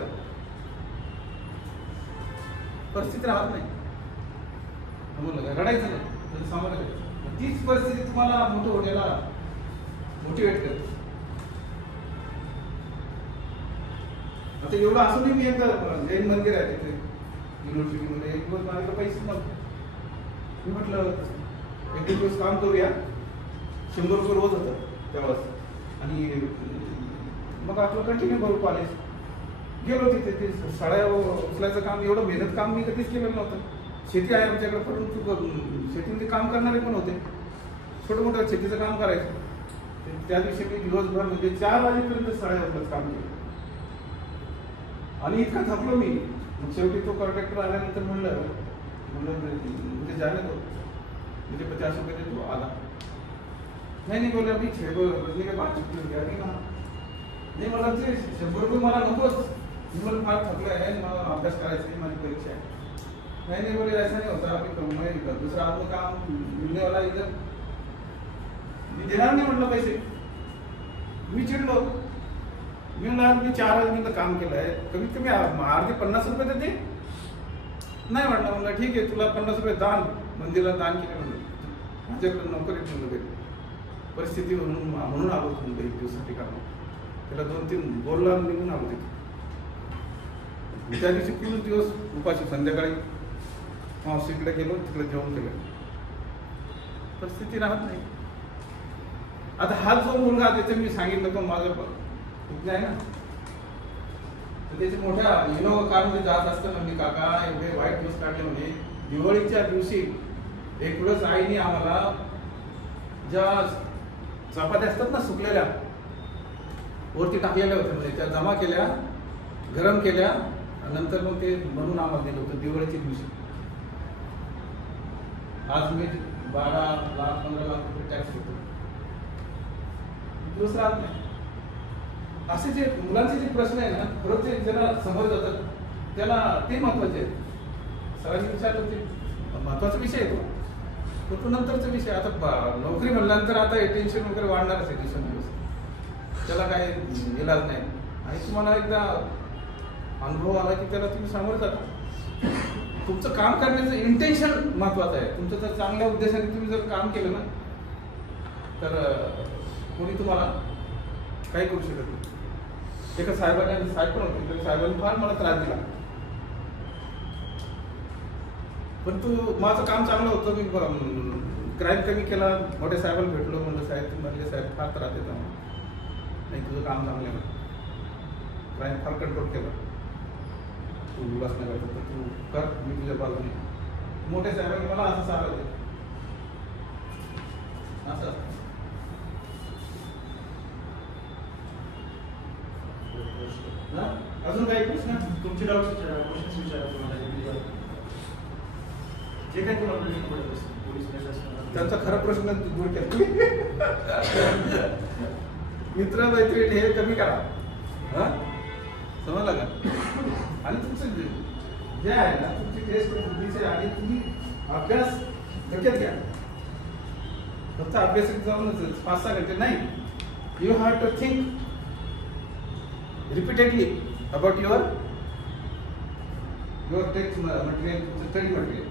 परिस्थिती राहत नाही, रडायचं नाही, सामान्य. तीच परिस्थिती तुम्हाला मोठं होण्याला मोटिवेट करते. आता एवढं असूनही मी एक जैन मंदिर आहे तिथे युनिव्हर्सिटीमध्ये, एक दिवस माझ्याकडे पैसेच नव्हते. मी म्हटलं एक दिवस काम करूया, 100 रुपये रोज होतं तेव्हाच, आणि मग आपलं कंटिन्यू करू कॉलेज. गेलो तिथे, ते साड्या उचलायचं काम, एवढं मेहनत काम मी कधीच केलेलं नव्हतं. शेती आहे आमच्याकडे, परंतु शेतीमध्ये काम करणारे पण होते, छोटं मोठं शेतीचं काम करायचं. त्या दिवशी मी दिवसभर म्हणजे 4 वाजेपर्यंत साड्या उचलत काम केलं, आणि इतकं थकलो मी. मग शेवटी तो कॉन्ट्रॅक्टर आल्यानंतर म्हणलं म्हणजे जाणे तो मुझे 50 रुपये दे, तो आला. नाही बोला, मी बजने के बाद नाही, मला ते 100 रुपये मला नकोच, मला फार थकलं आहे, मला अभ्यास करायचा आहे, माझी परीक्षा आहे. नहीं बोले, ऐसा नहीं होता, अभी दूसरा आपको काम मिलने वाला इधर, मी देणार नाही म्हटलं पैसे. मी चिडलो, मी म्हणलं मी 4 वाजेपर्यंत काम केलं आहे, कमीत कमी अर्धे 50 रुपये देते. नाही म्हटलं. म्हणलं ठीक आहे, तुला 50 रुपये दान मंदिराला दान केले म्हणलं, माझ्याकडे नोकरीत म्हणलं परिस्थिती म्हणून आलो म्हणलं एक दिवसासाठी काढून. त्याला 2-3 बोलला निघून आलो तिथे. त्या दिवशी पूर्ण दिवस उपाशी. संध्याकाळी मावशीकडे गेलो, तिकडे जेवण केलं. परिस्थिती राहत नाही. आता हा जो मुलगा त्याचं मी सांगितलं पण माझं कुठलं आहे ना, तर त्याच्या मोठ्या इनोवा कारमध्ये जात असताना मी काका एवढे वाईट दिवस काढले म्हणे. दिवाळीच्या दिवशी एक वेळेस आईने आम्हाला ज्या चपात्या असतात ना सुकलेल्या वरती टाकलेल्या होत्या, म्हणजे त्या जमा केल्या, गरम केल्या, नंतर मग ते म्हणून आम्हाला दिलं होतं दिवाळीच्या दिवशी. आज मी 12 लाख 15 लाख रुपये टॅक्स देतो, दिवस राहत नाही. असे जे मुलांचे जे प्रश्न आहे ना, खरंच ते ज्याला समोर जातात त्याला ते महत्वाचे आहेत. सरांनी विचारलं ते महत्वाचा विषय आहे तो नंतरचा विषय. आता नोकरी म्हणल्यानंतर आता हे टेन्शन वगैरे वाढणारच आहे दिवसेंदिवस, त्याला काही इलाज नाही. आणि तुम्हाला एकदा अनुभव आला की त्याला तुम्ही सामोरं जाता. तुमचं काम करण्याचं इंटेन्शन महत्वाचं आहे. तुमचं जर चांगल्या उद्देशाने तुम्ही जर काम केलं ना, तर कोणी तुम्हाला काही करू शकत नाही. एका साहेबांनी, साहेब पण होते, साहेबांनी फार मला त्रास दिला, पण माझं काम चांगलं होतं. मी क्राईम कमी केला, मोठ्या साहेबांना भेटलो, म्हणलं साहेब तुम्ही साहेब फार त्रास देता, नाही तुझं काम चांगलं आहे, क्राईम फार कंट्रोल केला, तू उदास नाही व्हायचं तर तू कर, मी तुझ्या बाजूने. मोठ्या साहेबांनी मला असं सांगितलं. असं अजून काही प्रश्न? तुमचे क्वेश्चन्स विचारा तुम्हाला, जे काही तुम्हाला प्रश्न पडत असतील पोलीस प्रशासनाला, त्यांचा खरा प्रश्न दूर केला. मित्र मैत्रीण हे कमी करा, समजलं का? आणि तुमचं जे आहे ना, तुमची टेस्ट बुद्धीचे आणि तुम्ही अभ्यास डोक्यात घ्या. फक्त अभ्यासात जाऊनच 5-6 घंटे नाही. You have to think repeatedly about your text material, study material.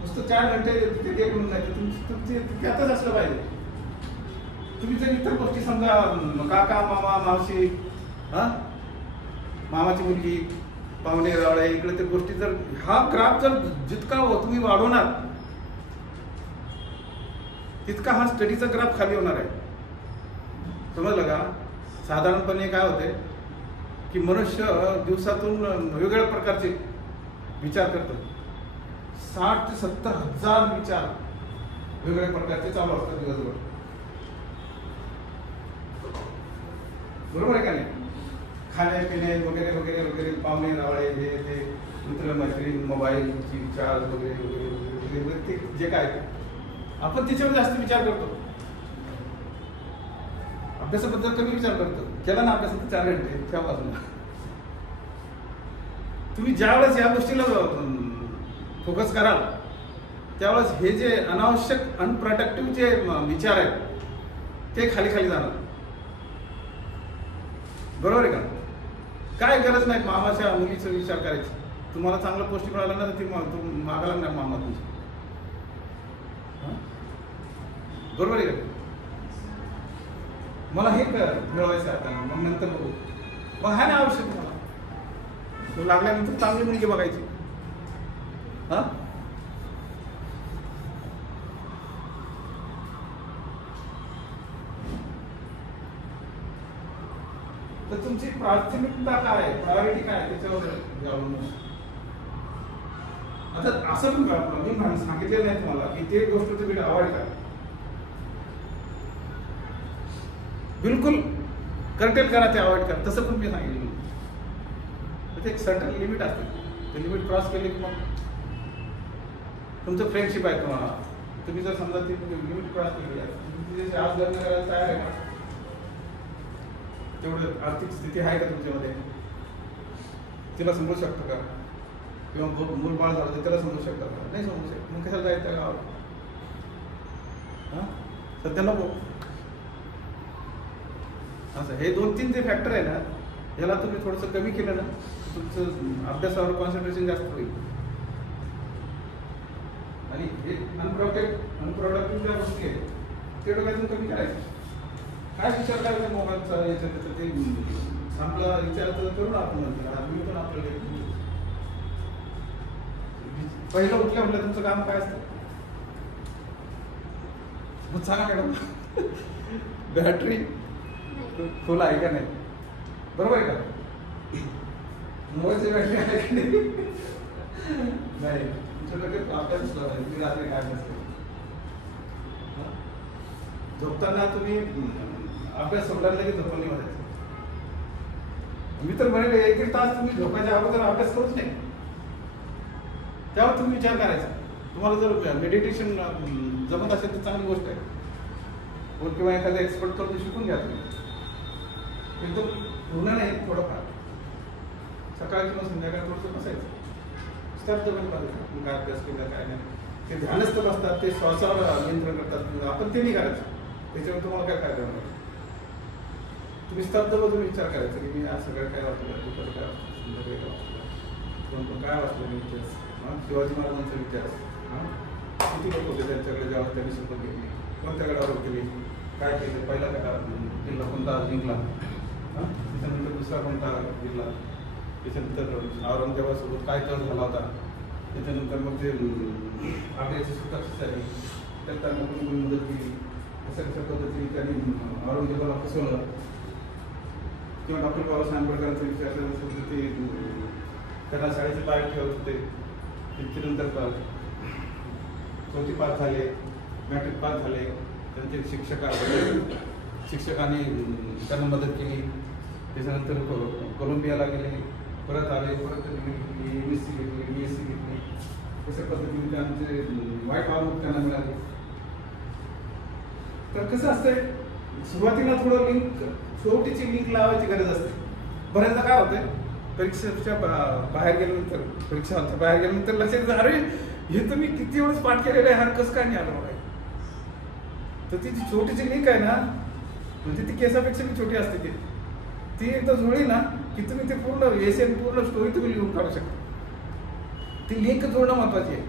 नुसतं 4 घंटे तिथे गेलं नाही, तुमचे त्यातच असलं पाहिजे. तुम्ही जर इतर गोष्टी समजा काका मामा मावशी, मामाची मुलगी, पाहुणे रावळे, इकडे त्या गोष्टी जर हा ग्राफ जर जितका तुम्ही वाढवणार तितका हा स्टडीचा ग्राफ खाली होणार आहे. समजलं का? साधारणपणे काय होते की मनुष्य दिवसातून वेगवेगळ्या प्रकारचे विचार करतो. 60 ते 70 हजार विचार वेगवेगळ्या प्रकारचे चालू असतात दिवसभर, बरोबर आहे का नाही? खाणे पिणे वगैरे वगैरे वगैरे, पाहुणे रावळे, हे ते, मित्र मैत्रीण, मोबाईलची रिचार्ज वगैरे वगैरे वगैरे वगैरे, ते जे काय आपण त्याच्यावर जास्त विचार करतो. अभ्यासाबद्दल कमी विचार करतो. केला ना अभ्यासात 4 घंटे त्या बाजूला. तुम्ही ज्यावेळेस या गोष्टीला फोकस कराल त्यावेळेस हे जे अनावश्यक अनप्रोडक्टिव्ह जे विचार आहेत ते खाली खाली जाणार, बरोबर आहे का? काय गरज नाही मामाच्या मुलीचा विचार करायची. तुम्हाला चांगला पोस्ट मिळाला ना तर ती मागायला नाही मामा तुमची, बरोबर आहे का? मला हे मिळवायचं आता, मग नंतर बघू. मग हा नाही आवश्यक तुम्हाला लागल्यानंतर चांगली मुलगी बघायची. तर तुमची प्राथमिकता काय, प्रायोरिटी काय, त्याच्यावर अवलंबून. आता असं पण मी सांगितलेलं नाही तुम्हाला की ते गोष्ट तुम्ही अवॉइड करा, बिलकुल कर्टेल करा, ते अवॉइड करा, तसं पण मी सांगितलं. एक सर्टन लिमिट असते, ते लिमिट क्रॉस केले की मग तुमचं फ्रेंडशिप आहे तुम्हाला. तुम्ही जर समजा ती लिमिट क्रॉस केली आहे, तुम्ही आज लग्न करायला तयार आहे का? तेवढं आर्थिक स्थिती आहे का तुमच्यामध्ये? तिला समजू शकतो का? किंवा मूल बाळ झालं तर त्याला समजू शकता का? नाही समजू शकत, मग कशाला जायचं गावाला? सध्या नको. असं हे 2-3 जे फॅक्टर आहे ना, याला तुम्ही थोडंसं कमी केलं ना तुमचं अभ्यासावर कॉन्सन्ट्रेशन जास्त होईल. आणि हे अनप्रोडक्टिव्ह ज्या गोष्टी आहेत ते डोक्यातून कमी करायचं. काय विचार करायचा मोबाईलचा याच्यात त्याचं ते आपला विचार तर करू ना आपण नंतर. आम्ही पण आपल्याला पहिलं उठल्या म्हटलं तुमचं काम काय असतं? मग सांगा मॅडम. बॅटरी फुल आहे का नाही? बरोबर आहे का? मोबाईलची बॅटरी आहे की नाही? नाही. तुमच्याकडे अभ्यास तुम्ही रात्री काय अभ्यास करता? झोपताना तुम्ही अभ्यास सोडला की झोपणी म्हणायचं. मी तर म्हणेल 1-1 तास तुम्ही झोपायच्या अगोदर अभ्यास करूच नाही. त्यावर तुम्ही विचार करायचा. तुम्हाला जर मेडिटेशन जमत असेल तर चांगली गोष्ट आहे. किंवा एखाद्या एक्सपर्ट करून शिकून घ्या तुम्ही. एकदम पूर्ण नाही, थोडंफार सकाळी किंवा संध्याकाळी थोडंसं बसायचं. स्तब्ध पण पाहिजे काय अभ्यास केला काय नाही. ते ध्यानस्थ असतात, ते श्वासावर नियंत्रण करतात. आपण ते नाही करायचं. त्याच्यावर तुम्हाला काय फायदा होणार? तुम्ही स्तब्ध बघून विचार करायचा की मी आज सगळं काय वाचलं, दुपारी काय वाचलं, संध्याकाळी काय वाचलं, काय वाचलं मी इतिहास, शिवाजी महाराजांचा इतिहास, किती लोक होते त्यांच्याकडे जेव्हा त्यांनी शपथ घेतली, कोणत्या गडावर केली, काय केलं, पहिला काय जिल्हा कोणता जिंकला, त्याच्यानंतर दुसरा कोणता जिल्हा, त्याच्यानंतर औरंगजेबासोबत काय तळ झाला होता, त्याच्यानंतर मग ते आग्र्याची सुटका झाली, त्यात त्यांना कोणी मदत केली, कशा कशा पद्धतीने त्यांनी औरंगजेबाला फसवलं, किंवा डॉक्टर बाबासाहेब आंबेडकरांचं विचारलं असेल ते त्यांना शाळेचे पाय ठेवत होते, त्याच्यानंतर 4थी पास झाले, मॅट्रिक पास झाले, त्यांचे शिक्षकांनी त्यांना मदत केली, त्याच्यानंतर कोलंबियाला गेले, परत आले, परत MSc घेतली, BSc घेतली, तशा पद्धतीने त्यांचे वाईट वागणूक त्यांना मिळाली. तर कसं असतंय, सुरुवातीला थोडं लिंक, शेवटीची लिंक लावायची गरज असते. बऱ्याचदा काय होतंय, परीक्षेच्या बाहेर गेल्यानंतर, परीक्षा बाहेर गेल्यानंतर लक्षात येतं, अरे हे तर मी किती वेळेस पाठ केलेलं आहे, हा कसं काय नाही आलं बघाय. तर ती जी छोटीची लिंक आहे ना, म्हणजे ती केसापेक्षा मी छोटी असते, ती एकदा जुळली ना की तुम्ही ते पूर्ण एसियन पूर्ण स्टोरी तुम्ही लिहून काढू शकता. ती लिंक जोडणं महत्वाची आहे.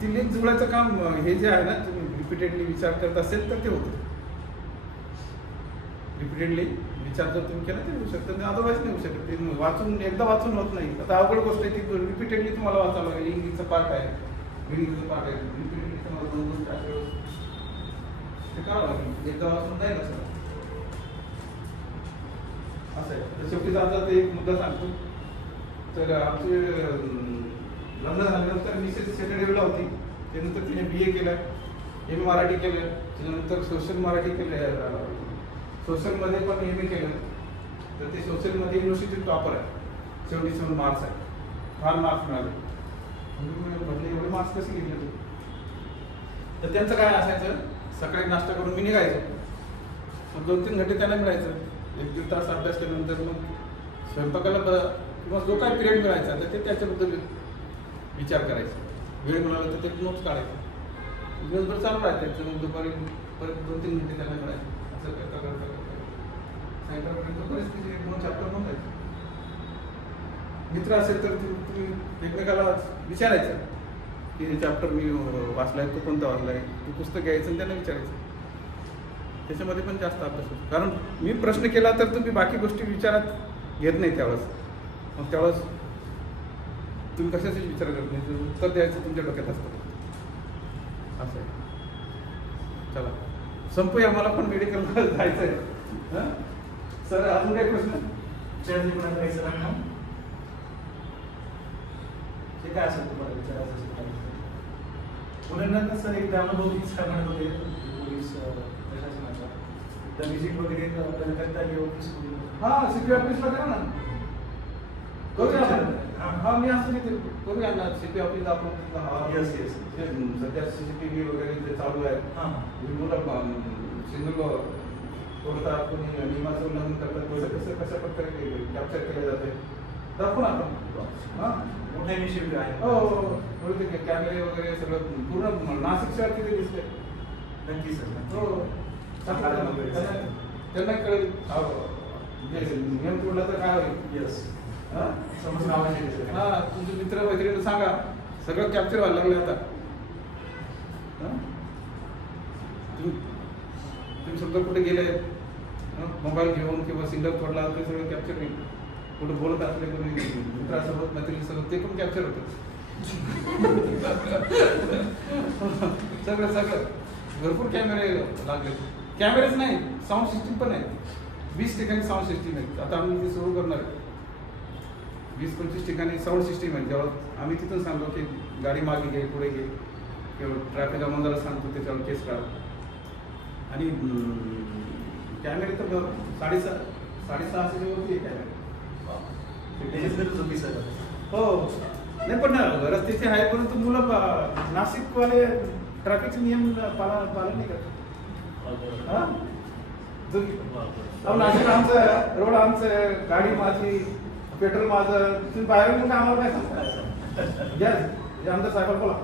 ती लिंक जुळायचं काम हे जे आहे ना, तुम्ही रिपीटेडली विचार करत असेल तर ते होतं. रिपीटेडली विचार जर तुम्ही केला तर होऊ शकतं, अदरवाईज नाही होऊ शकत. ते वाचून एकदा वाचून होत नाही. आता अवघड गोष्ट आहे की रिपीटेडली तुम्हाला वाचावं लागेल. इंग्लिशचं पार्ट आहे, इंग्लिशचं पार्ट आहे, रिपीटेडली तुम्हाला 2-2 4 वेळेस ते करावं लागेल. एकदा वाचून नाही नसतं असं आहे. तर शेवटी आता ते एक मुद्दा सांगतो. तर आमचे लग्न झाल्यानंतर मिसेस सेक्रेटरीला होती, त्यानंतर तिने BA केलं, MA मराठी केलं, त्यानंतर सोशल मराठी केलं, सोशलमध्ये पण MA केलं. तर ते सोशलमध्ये युनिव्हर्सिटी टॉपर आहे, 77 मार्क्स आहे, फार मार्क्स मिळाले. म्हटलं एवढे मार्क्स कसे घेतले तू? तर त्यांचं काय असायचं, सकाळी नाश्ता करून मी निघायचो, मग 2-3 घंटे त्यांना मिळायचं. 1-1.5 तास अभ्यास केल्यानंतर मग स्वयंपाकाला किंवा जो काय पिरियड मिळायचा तर ते त्याच्याबद्दल विचार करायचा. वेळ मिळाला तर ते नोट्स काढायचे. दिवसभर चालू राहायचं. मग दुपारी परत 2-3 घंटे त्यांना मिळायचे. असं करता करता करता सायंकाळपर्यंत परिस्थिती 1-2 चॅप्टर होऊन जायचं. मित्र असेल तर तुम्ही एकमेकाला विचारायचं की हे चॅप्टर मी वाचलाय, तो कोणता वाचलाय, ते पुस्तक घ्यायचं आणि त्यांना विचारायचं. त्याच्यामध्ये पण जास्त अभ्यास होतो. कारण मी प्रश्न केला तर तुम्ही बाकी गोष्टी विचारात घेत नाही त्यावेळेस. मग त्यावेळेस तुम्ही कशाचाच विचार करत नाही, उत्तर द्यायचं तुमच्या डोक्यात असतं. असं आहे. चला संपूया, मला पण मेडिकलला जायचं आहे. सर अजून काही प्रश्न? सरांना ते काय असेल तुम्हाला विचारायचं असेल? मुलांना सर एकदा अनुभव सांगणार होते पोलीस प्रशासनाचा, एकदा व्हिजिट वगैरे आपल्याला करता येईल ऑफिस. हां, CP ऑफिसला करा ना. हा मी असं नाही करूया ना. CP ऑफिस आपण येस येस सध्या CCTV वगैरे जे चालू आहे, मुलं सिंगल तोडतात, कोणी नियमाचं उल्लंघन करतात, कसं कशा प्रकारे कॅप्चर केलं जाते दाखवून आपण. हां, मोठा इनिशिएटिव्ह आहे. हो, थोडे कॅमेरे वगैरे सगळं पूर्ण नाशिक शहर तिथे दिसते. नक्की सर. हो, त्यांना कळेल नियम तोडला तर काय होईल. येस हा? समजणं आवश्यक आहे. हा, तुमचे मित्र मैत्रिणी सांगा, सगळं कॅप्चर व्हायला लागले आता. हा? तुम्ही समजा कुठे गेले मोबाईल घेऊन किंवा सिग्नल तोडला ते सगळं कॅप्चर होईल. कुठे बोलत असले कोणी मित्रासोबत मैत्रिणीसोबत ते पण कॅप्चर होतं. सगळं सगळं भरपूर कॅमेरे लागले. कॅमेरेच नाही, साऊंड सिस्टीम पण आहे. 20 ठिकाणी साऊंड सिस्टीम आहे. आता आम्ही ते सुरू करणार आहे. 20-25 ठिकाणी साऊंड सिस्टीम आहे. जेव्हा आम्ही तिथून सांगतो की गाडी मागे घे, पुढे घे, किंवा ट्रॅफिक अंमलदाराला सांगतो त्याच्यावर केस काढ. आणि कॅमेरे तर 650 वरती कॅमेरे. त्याच्याच गरज होती सर. हो, नाही पण रस्त्याचे आहे, परंतु मुलं नाशिकवाले ट्रॅफिकचे नियम पालन नाही करत. हा? नाशिक आमचं, रोड आमचं, गाडी माझी, पेट्रोल माझं, तुम्ही बाहेर येऊन आम्हाला काय सांगता? घ्या आमदार साहेबांना बोला.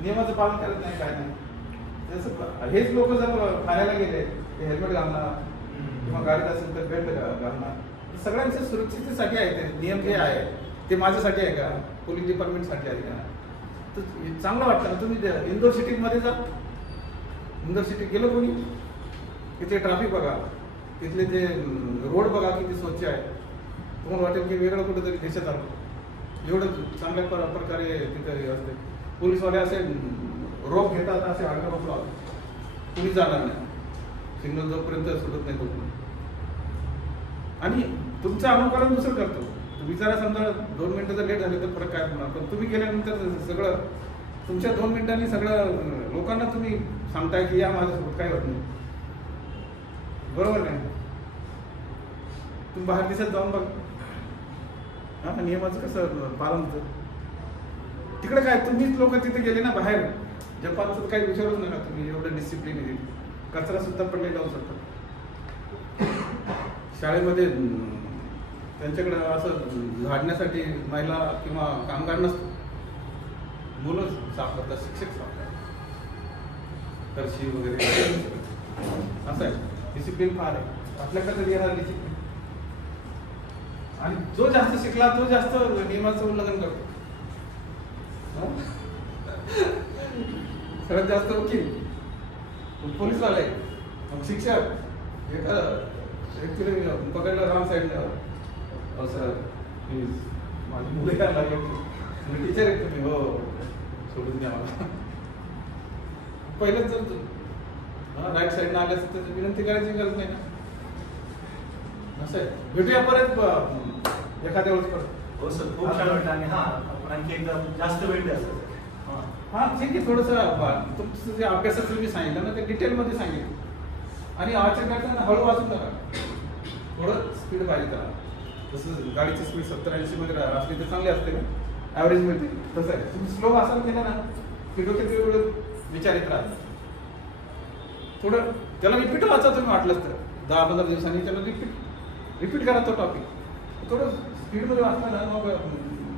नियमाचं पालन करत नाही, काय नाही. जसं हेच लोक जर ठाण्याला गेले, हेल्मेट घालणार किंवा गाडीत असेल तर बेल्ट घालणार. सगळ्यांच्या सुरक्षिततेसाठी आहे ते नियम. जे आहे ते माझ्यासाठी आहे का, पोलीस डिपार्टमेंटसाठी आहे का? तर चांगलं वाटतं ना. तुम्ही इंदोर सिटीमध्ये जा, इंदोर सिटीत गेलो कोणी, तिथे ट्रॅफिक बघा, तिथले ते रोड बघा किती स्वच्छ आहे. तुम्हाला वाटेल की वेगळं कुठेतरी देशात आलो. एवढं चांगल्या प्रकारे तिथे असते. पोलीसवाले असे रोप घेतात, असे आडवे रोप लावतात, कुणी जाणार नाही. सिग्नल जोपर्यंत सुटत नाही तोपर्यंत. आणि तुमचं अनुकरण दुसरं करतो. विचारा, समजा 2 मिनिटं जर लेट झाले तर फरक काय होणार, पण तुम्ही गेल्यानंतर सगळं तुमच्या 2 मिनिटांनी सगळं लोकांना तुम्ही सांगताय की या माझ्यासोबत काय होत नाही. बरोबर नाही? तुम्ही बाहेर दिसत जाऊन बघा, हा नियमाचं कसं पालन होतं. तिकडे काय तुम्हीच लोक तिथे गेले ना बाहेर. जपानचं काही विचारूच नका तुम्ही, एवढं डिसिप्लिन आहे. कचरा सुद्धा पडले जाऊ शकतो. शाळेमध्ये त्यांच्याकडे असं झाडण्यासाठी महिला किंवा कामगार नसतो, मुलं साफ करतात, शिक्षक साफ करतात, फरशी वगैरे असं आहे. डिसिप्लिन फार आहे आपल्याकडे येणार डिसिप्लिन. आणि जो जास्त शिकला तो जास्त नियमाचं उल्लंघन करतो. सगळ्यात जास्त वकील, पोलीस वाले, शिक्षक. एका व्यक्तीला पकडलं रॉंग साईडनं, सर प्लीज माझी मुलं यायला लागली, मी टीचर आहे तुम्ही, हो सोडून द्या मला. पहिलंच जर राईट साईडनं आले असतं तर विनंती करायची गरज नाही ना. असं आहे. भेटूया परत एखाद्या वेळेस परत. हो सर, खूप छान वाटलं. आणि हा, आपण आणखी एकदा जास्त वेळ द्या सर. हा ठीक आहे. थोडंसं तुमचं जे अभ्यासाचं मी सांगितलं ना ते डिटेलमध्ये सांगितलं. आणि आवाज करताना हळू वाचून नका, थोडं स्पीड पाहिजे त्याला. तसं गाडीची स्पीड 70-80 मध्ये असली तर चांगली असते का, ॲव्हरेज मिळते. तसं आहे. तुम्ही स्लो वाचायला केलं ना की डोक्यात वेगवेगळं विचार येत राहतात. थोडं त्याला रिपीट वाचा तुम्ही वाटलंच तर 10-15 दिवसांनी त्याला रिपीट करा तो टॉपिक. थोडं स्पीडमध्ये वाचलं ना मग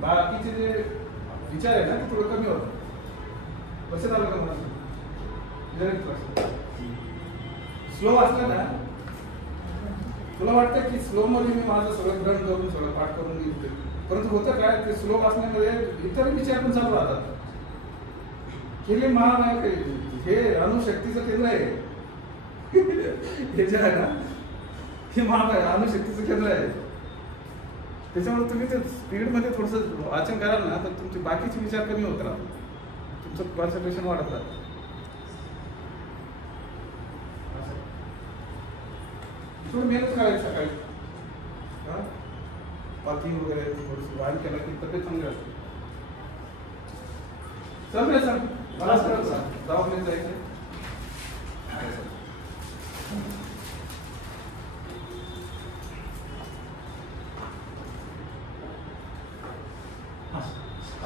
बाकीचे जे विचार आहे ना ते थोडं कमी होतं. लक्षात आलं का मला? स्लो वाचलं ना तुला वाटतं की स्लो मध्ये मी माझं सगळं ग्रहण करून सगळं पाठ करून घेतोय, परंतु होतं काय ते स्लो वाचण्यामध्ये इतर विचार पण चालू राहतात. हे मला नाही, हे अणुशक्तीचं केंद्र आहे. हे जे आहे ना हे अणुशक्तीचं केंद्र आहे. त्याच्यामुळे तुम्ही ते स्पीडमध्ये थोडंसं वाचन कराल ना तर तुमचे बाकीचे विचार कमी होत राहतात, तुमचं कॉन्सन्ट्रेशन वाढत राहतं. थोडं मेहनत करायची सकाळी, पाती वगैरे थोडंसं व्यायाम केला की तब्येत चांगली असते. चालू सर, मला दवाखान्यात जायचं.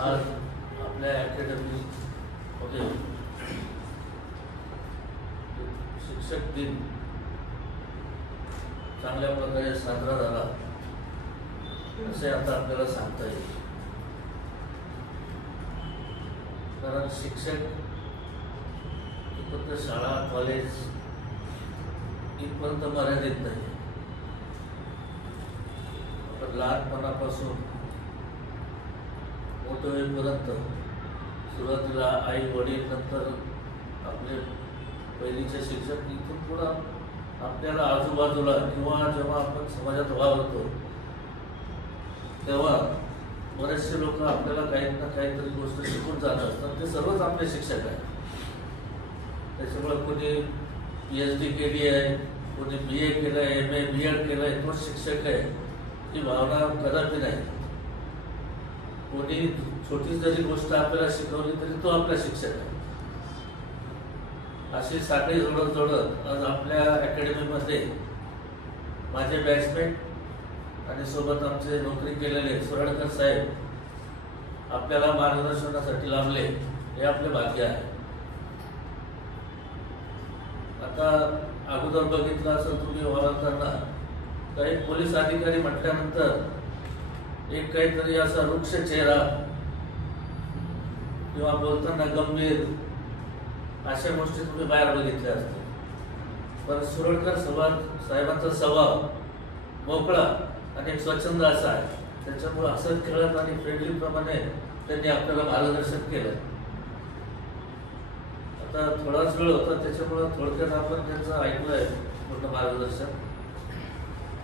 आज आपल्या अकॅडमी मध्ये शिक्षक दिन चांगल्या प्रकारे साजरा झाला असे आता आपल्याला सांगता येईल. कारण शिक्षक फक्त शाळा कॉलेज इथपर्यंत मर्यादित नाही. आपण लहानपणापासून मोठे होईपर्यंत सुरुवातीला आई वडील, नंतर आपले पहिलीचे शिक्षक, इथून पुढं आपल्याला आजूबाजूला किंवा जेव्हा आपण समाजात वावरतो तेव्हा बरेचसे लोक आपल्याला काही ना काहीतरी गोष्ट शिकून जात असतात. ते सर्वच आपले शिक्षक आहेत. त्याच्यामुळे कोणी PhD केली आहे, कोणी BA केलं आहे, MA B.Ed केलं आहे, तोच शिक्षक आहे ही भावना कदापि नाही. कोणी छोटी जरी गोष्ट आपल्याला शिकवली तरी तो आपला शिक्षक आहे. अशी साखळी जोडत जोडत आज आपल्या अकॅडमीमध्ये माझे बॅचमेट आणि सोबत आमचे नोकरी केलेले सुरडकर साहेब आपल्याला मार्गदर्शनासाठी लाभले, हे आपले भाग्य आहे. आता अगोदर बघितलं असं तुम्ही वावरताना काही पोलीस अधिकारी म्हटल्यानंतर एक काहीतरी असा वृक्ष चेहरा किंवा बोलताना गंभीर अशा गोष्टी तुम्ही बाहेर बघितल्या असतात. पण सुरडकर साहेबांचा स्वभाव मोकळा आणि एक स्वच्छंद असा आहे. त्याच्यामुळे हसत खेळत आणि फ्रेंडली प्रमाणे त्यांनी आपल्याला मार्गदर्शन केलं. आता थोडाच वेळ होता त्याच्यामुळे थोडक्यात आपण त्यांचं ऐकलंय पूर्ण मार्गदर्शन.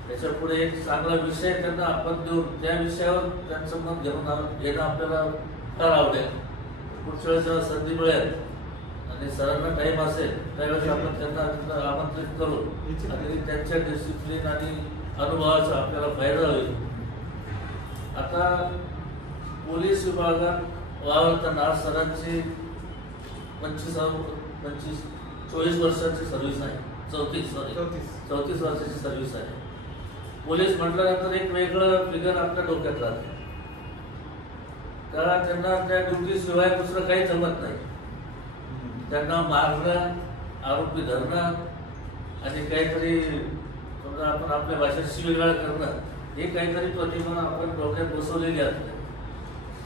त्याच्या पुढे एक चांगला विषय त्यांना आपण देऊन त्या विषयावर त्यांचं मत घेऊन येणं आपल्याला फार आवडेल. पुढच्या वेळेस जेव्हा संधी मिळेल आणि सरांना टाइम असेल त्यावेळेस आपण त्यांना आमंत्रित करू आणि त्यांच्या डिसिप्लिन आणि अनुभवाचा आपल्याला फायदा होईल. आता पोलीस विभागात वावरताना सरांची 24 वर्षाची सर्व्हिस आहे. 34 वर्षाची सर्व्हिस आहे. पोलीस म्हटल्यानंतर एक वेगळं फिगर आपल्या डोक्यात राहते. कारण त्यांना त्या ड्युटी शिवाय दुसरं काही जमत नाही. त्यांना मारणं, आरोपी धरणं आणि काहीतरी समजा आपण आपल्या भाषेत शिवीगाळ करणं, हे काहीतरी प्रतिमा आपण डोक्यात बसवलेली असते.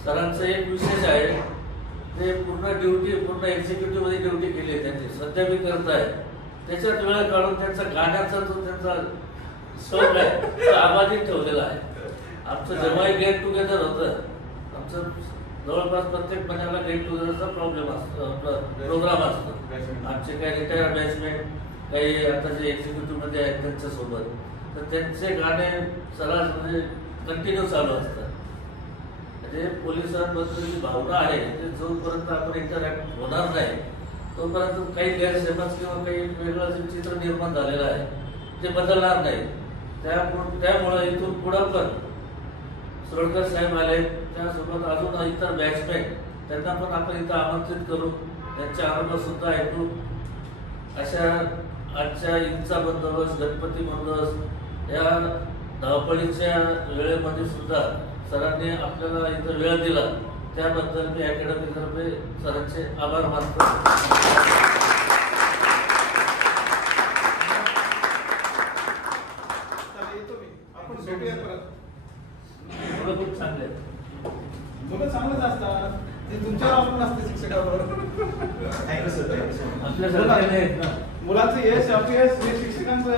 सरांचं एक विशेष आहे, ते पूर्ण एक्झिक्युटिव्ह मध्ये ड्युटी केली आहे त्यांनी, सध्या मी करताय. त्याच्यात वेळ काढून त्यांचा गाण्याचा जो त्यांचा शौक आहे तो आबाधित ठेवलेला आहे. आमचं जेव्हाही गेट टुगेदर होतं, आमचं जवळपास प्रत्येक महिन्याला गेट टुगेदरचा प्रोग्राम असतो. आमचे काही रिटायर्ड बॅचमेट, काही आता जे एक्झिक्युटिव्ह मध्ये आहेत त्यांच्यासोबत, तर त्यांचे गाणे सरास म्हणजे कंटिन्यू चालू असतात. म्हणजे पोलिसांबद्दल जी भावना आहे ते जोपर्यंत आपण इंटरॅक्ट होणार नाही तोपर्यंत काही गैरसमज किंवा काही वेगळं जे चित्र निर्माण झालेलं आहे ते बदलणार नाही. त्यामुळे इथून पुढं पण सुरडकर साहेब आले, त्यासोबत अजून इतर बॅचमेट, त्यांना पण आपण इथं आमंत्रित करू, त्यांचे अनुभव सुद्धा ऐकू. अशा आजच्या ईदचा बंदोबस्त, गणपती बंदोबस्त या धावपळीच्या वेळेमध्ये सुद्धा सरांनी आपल्याला इथं वेळ दिला, त्याबद्दल मी अकॅडमीतर्फे सरांचे आभार मानतो. आपण भेटूया परत. मुलं खूप चांगले आहेत. मुलं चांगलंच असतात, ते तुमच्यावर अवलंबून असते शिक्षकाबरोबर. आपल्यासारखे आहेत ना. मुलाचं यश अपयश हे शिक्षकांचं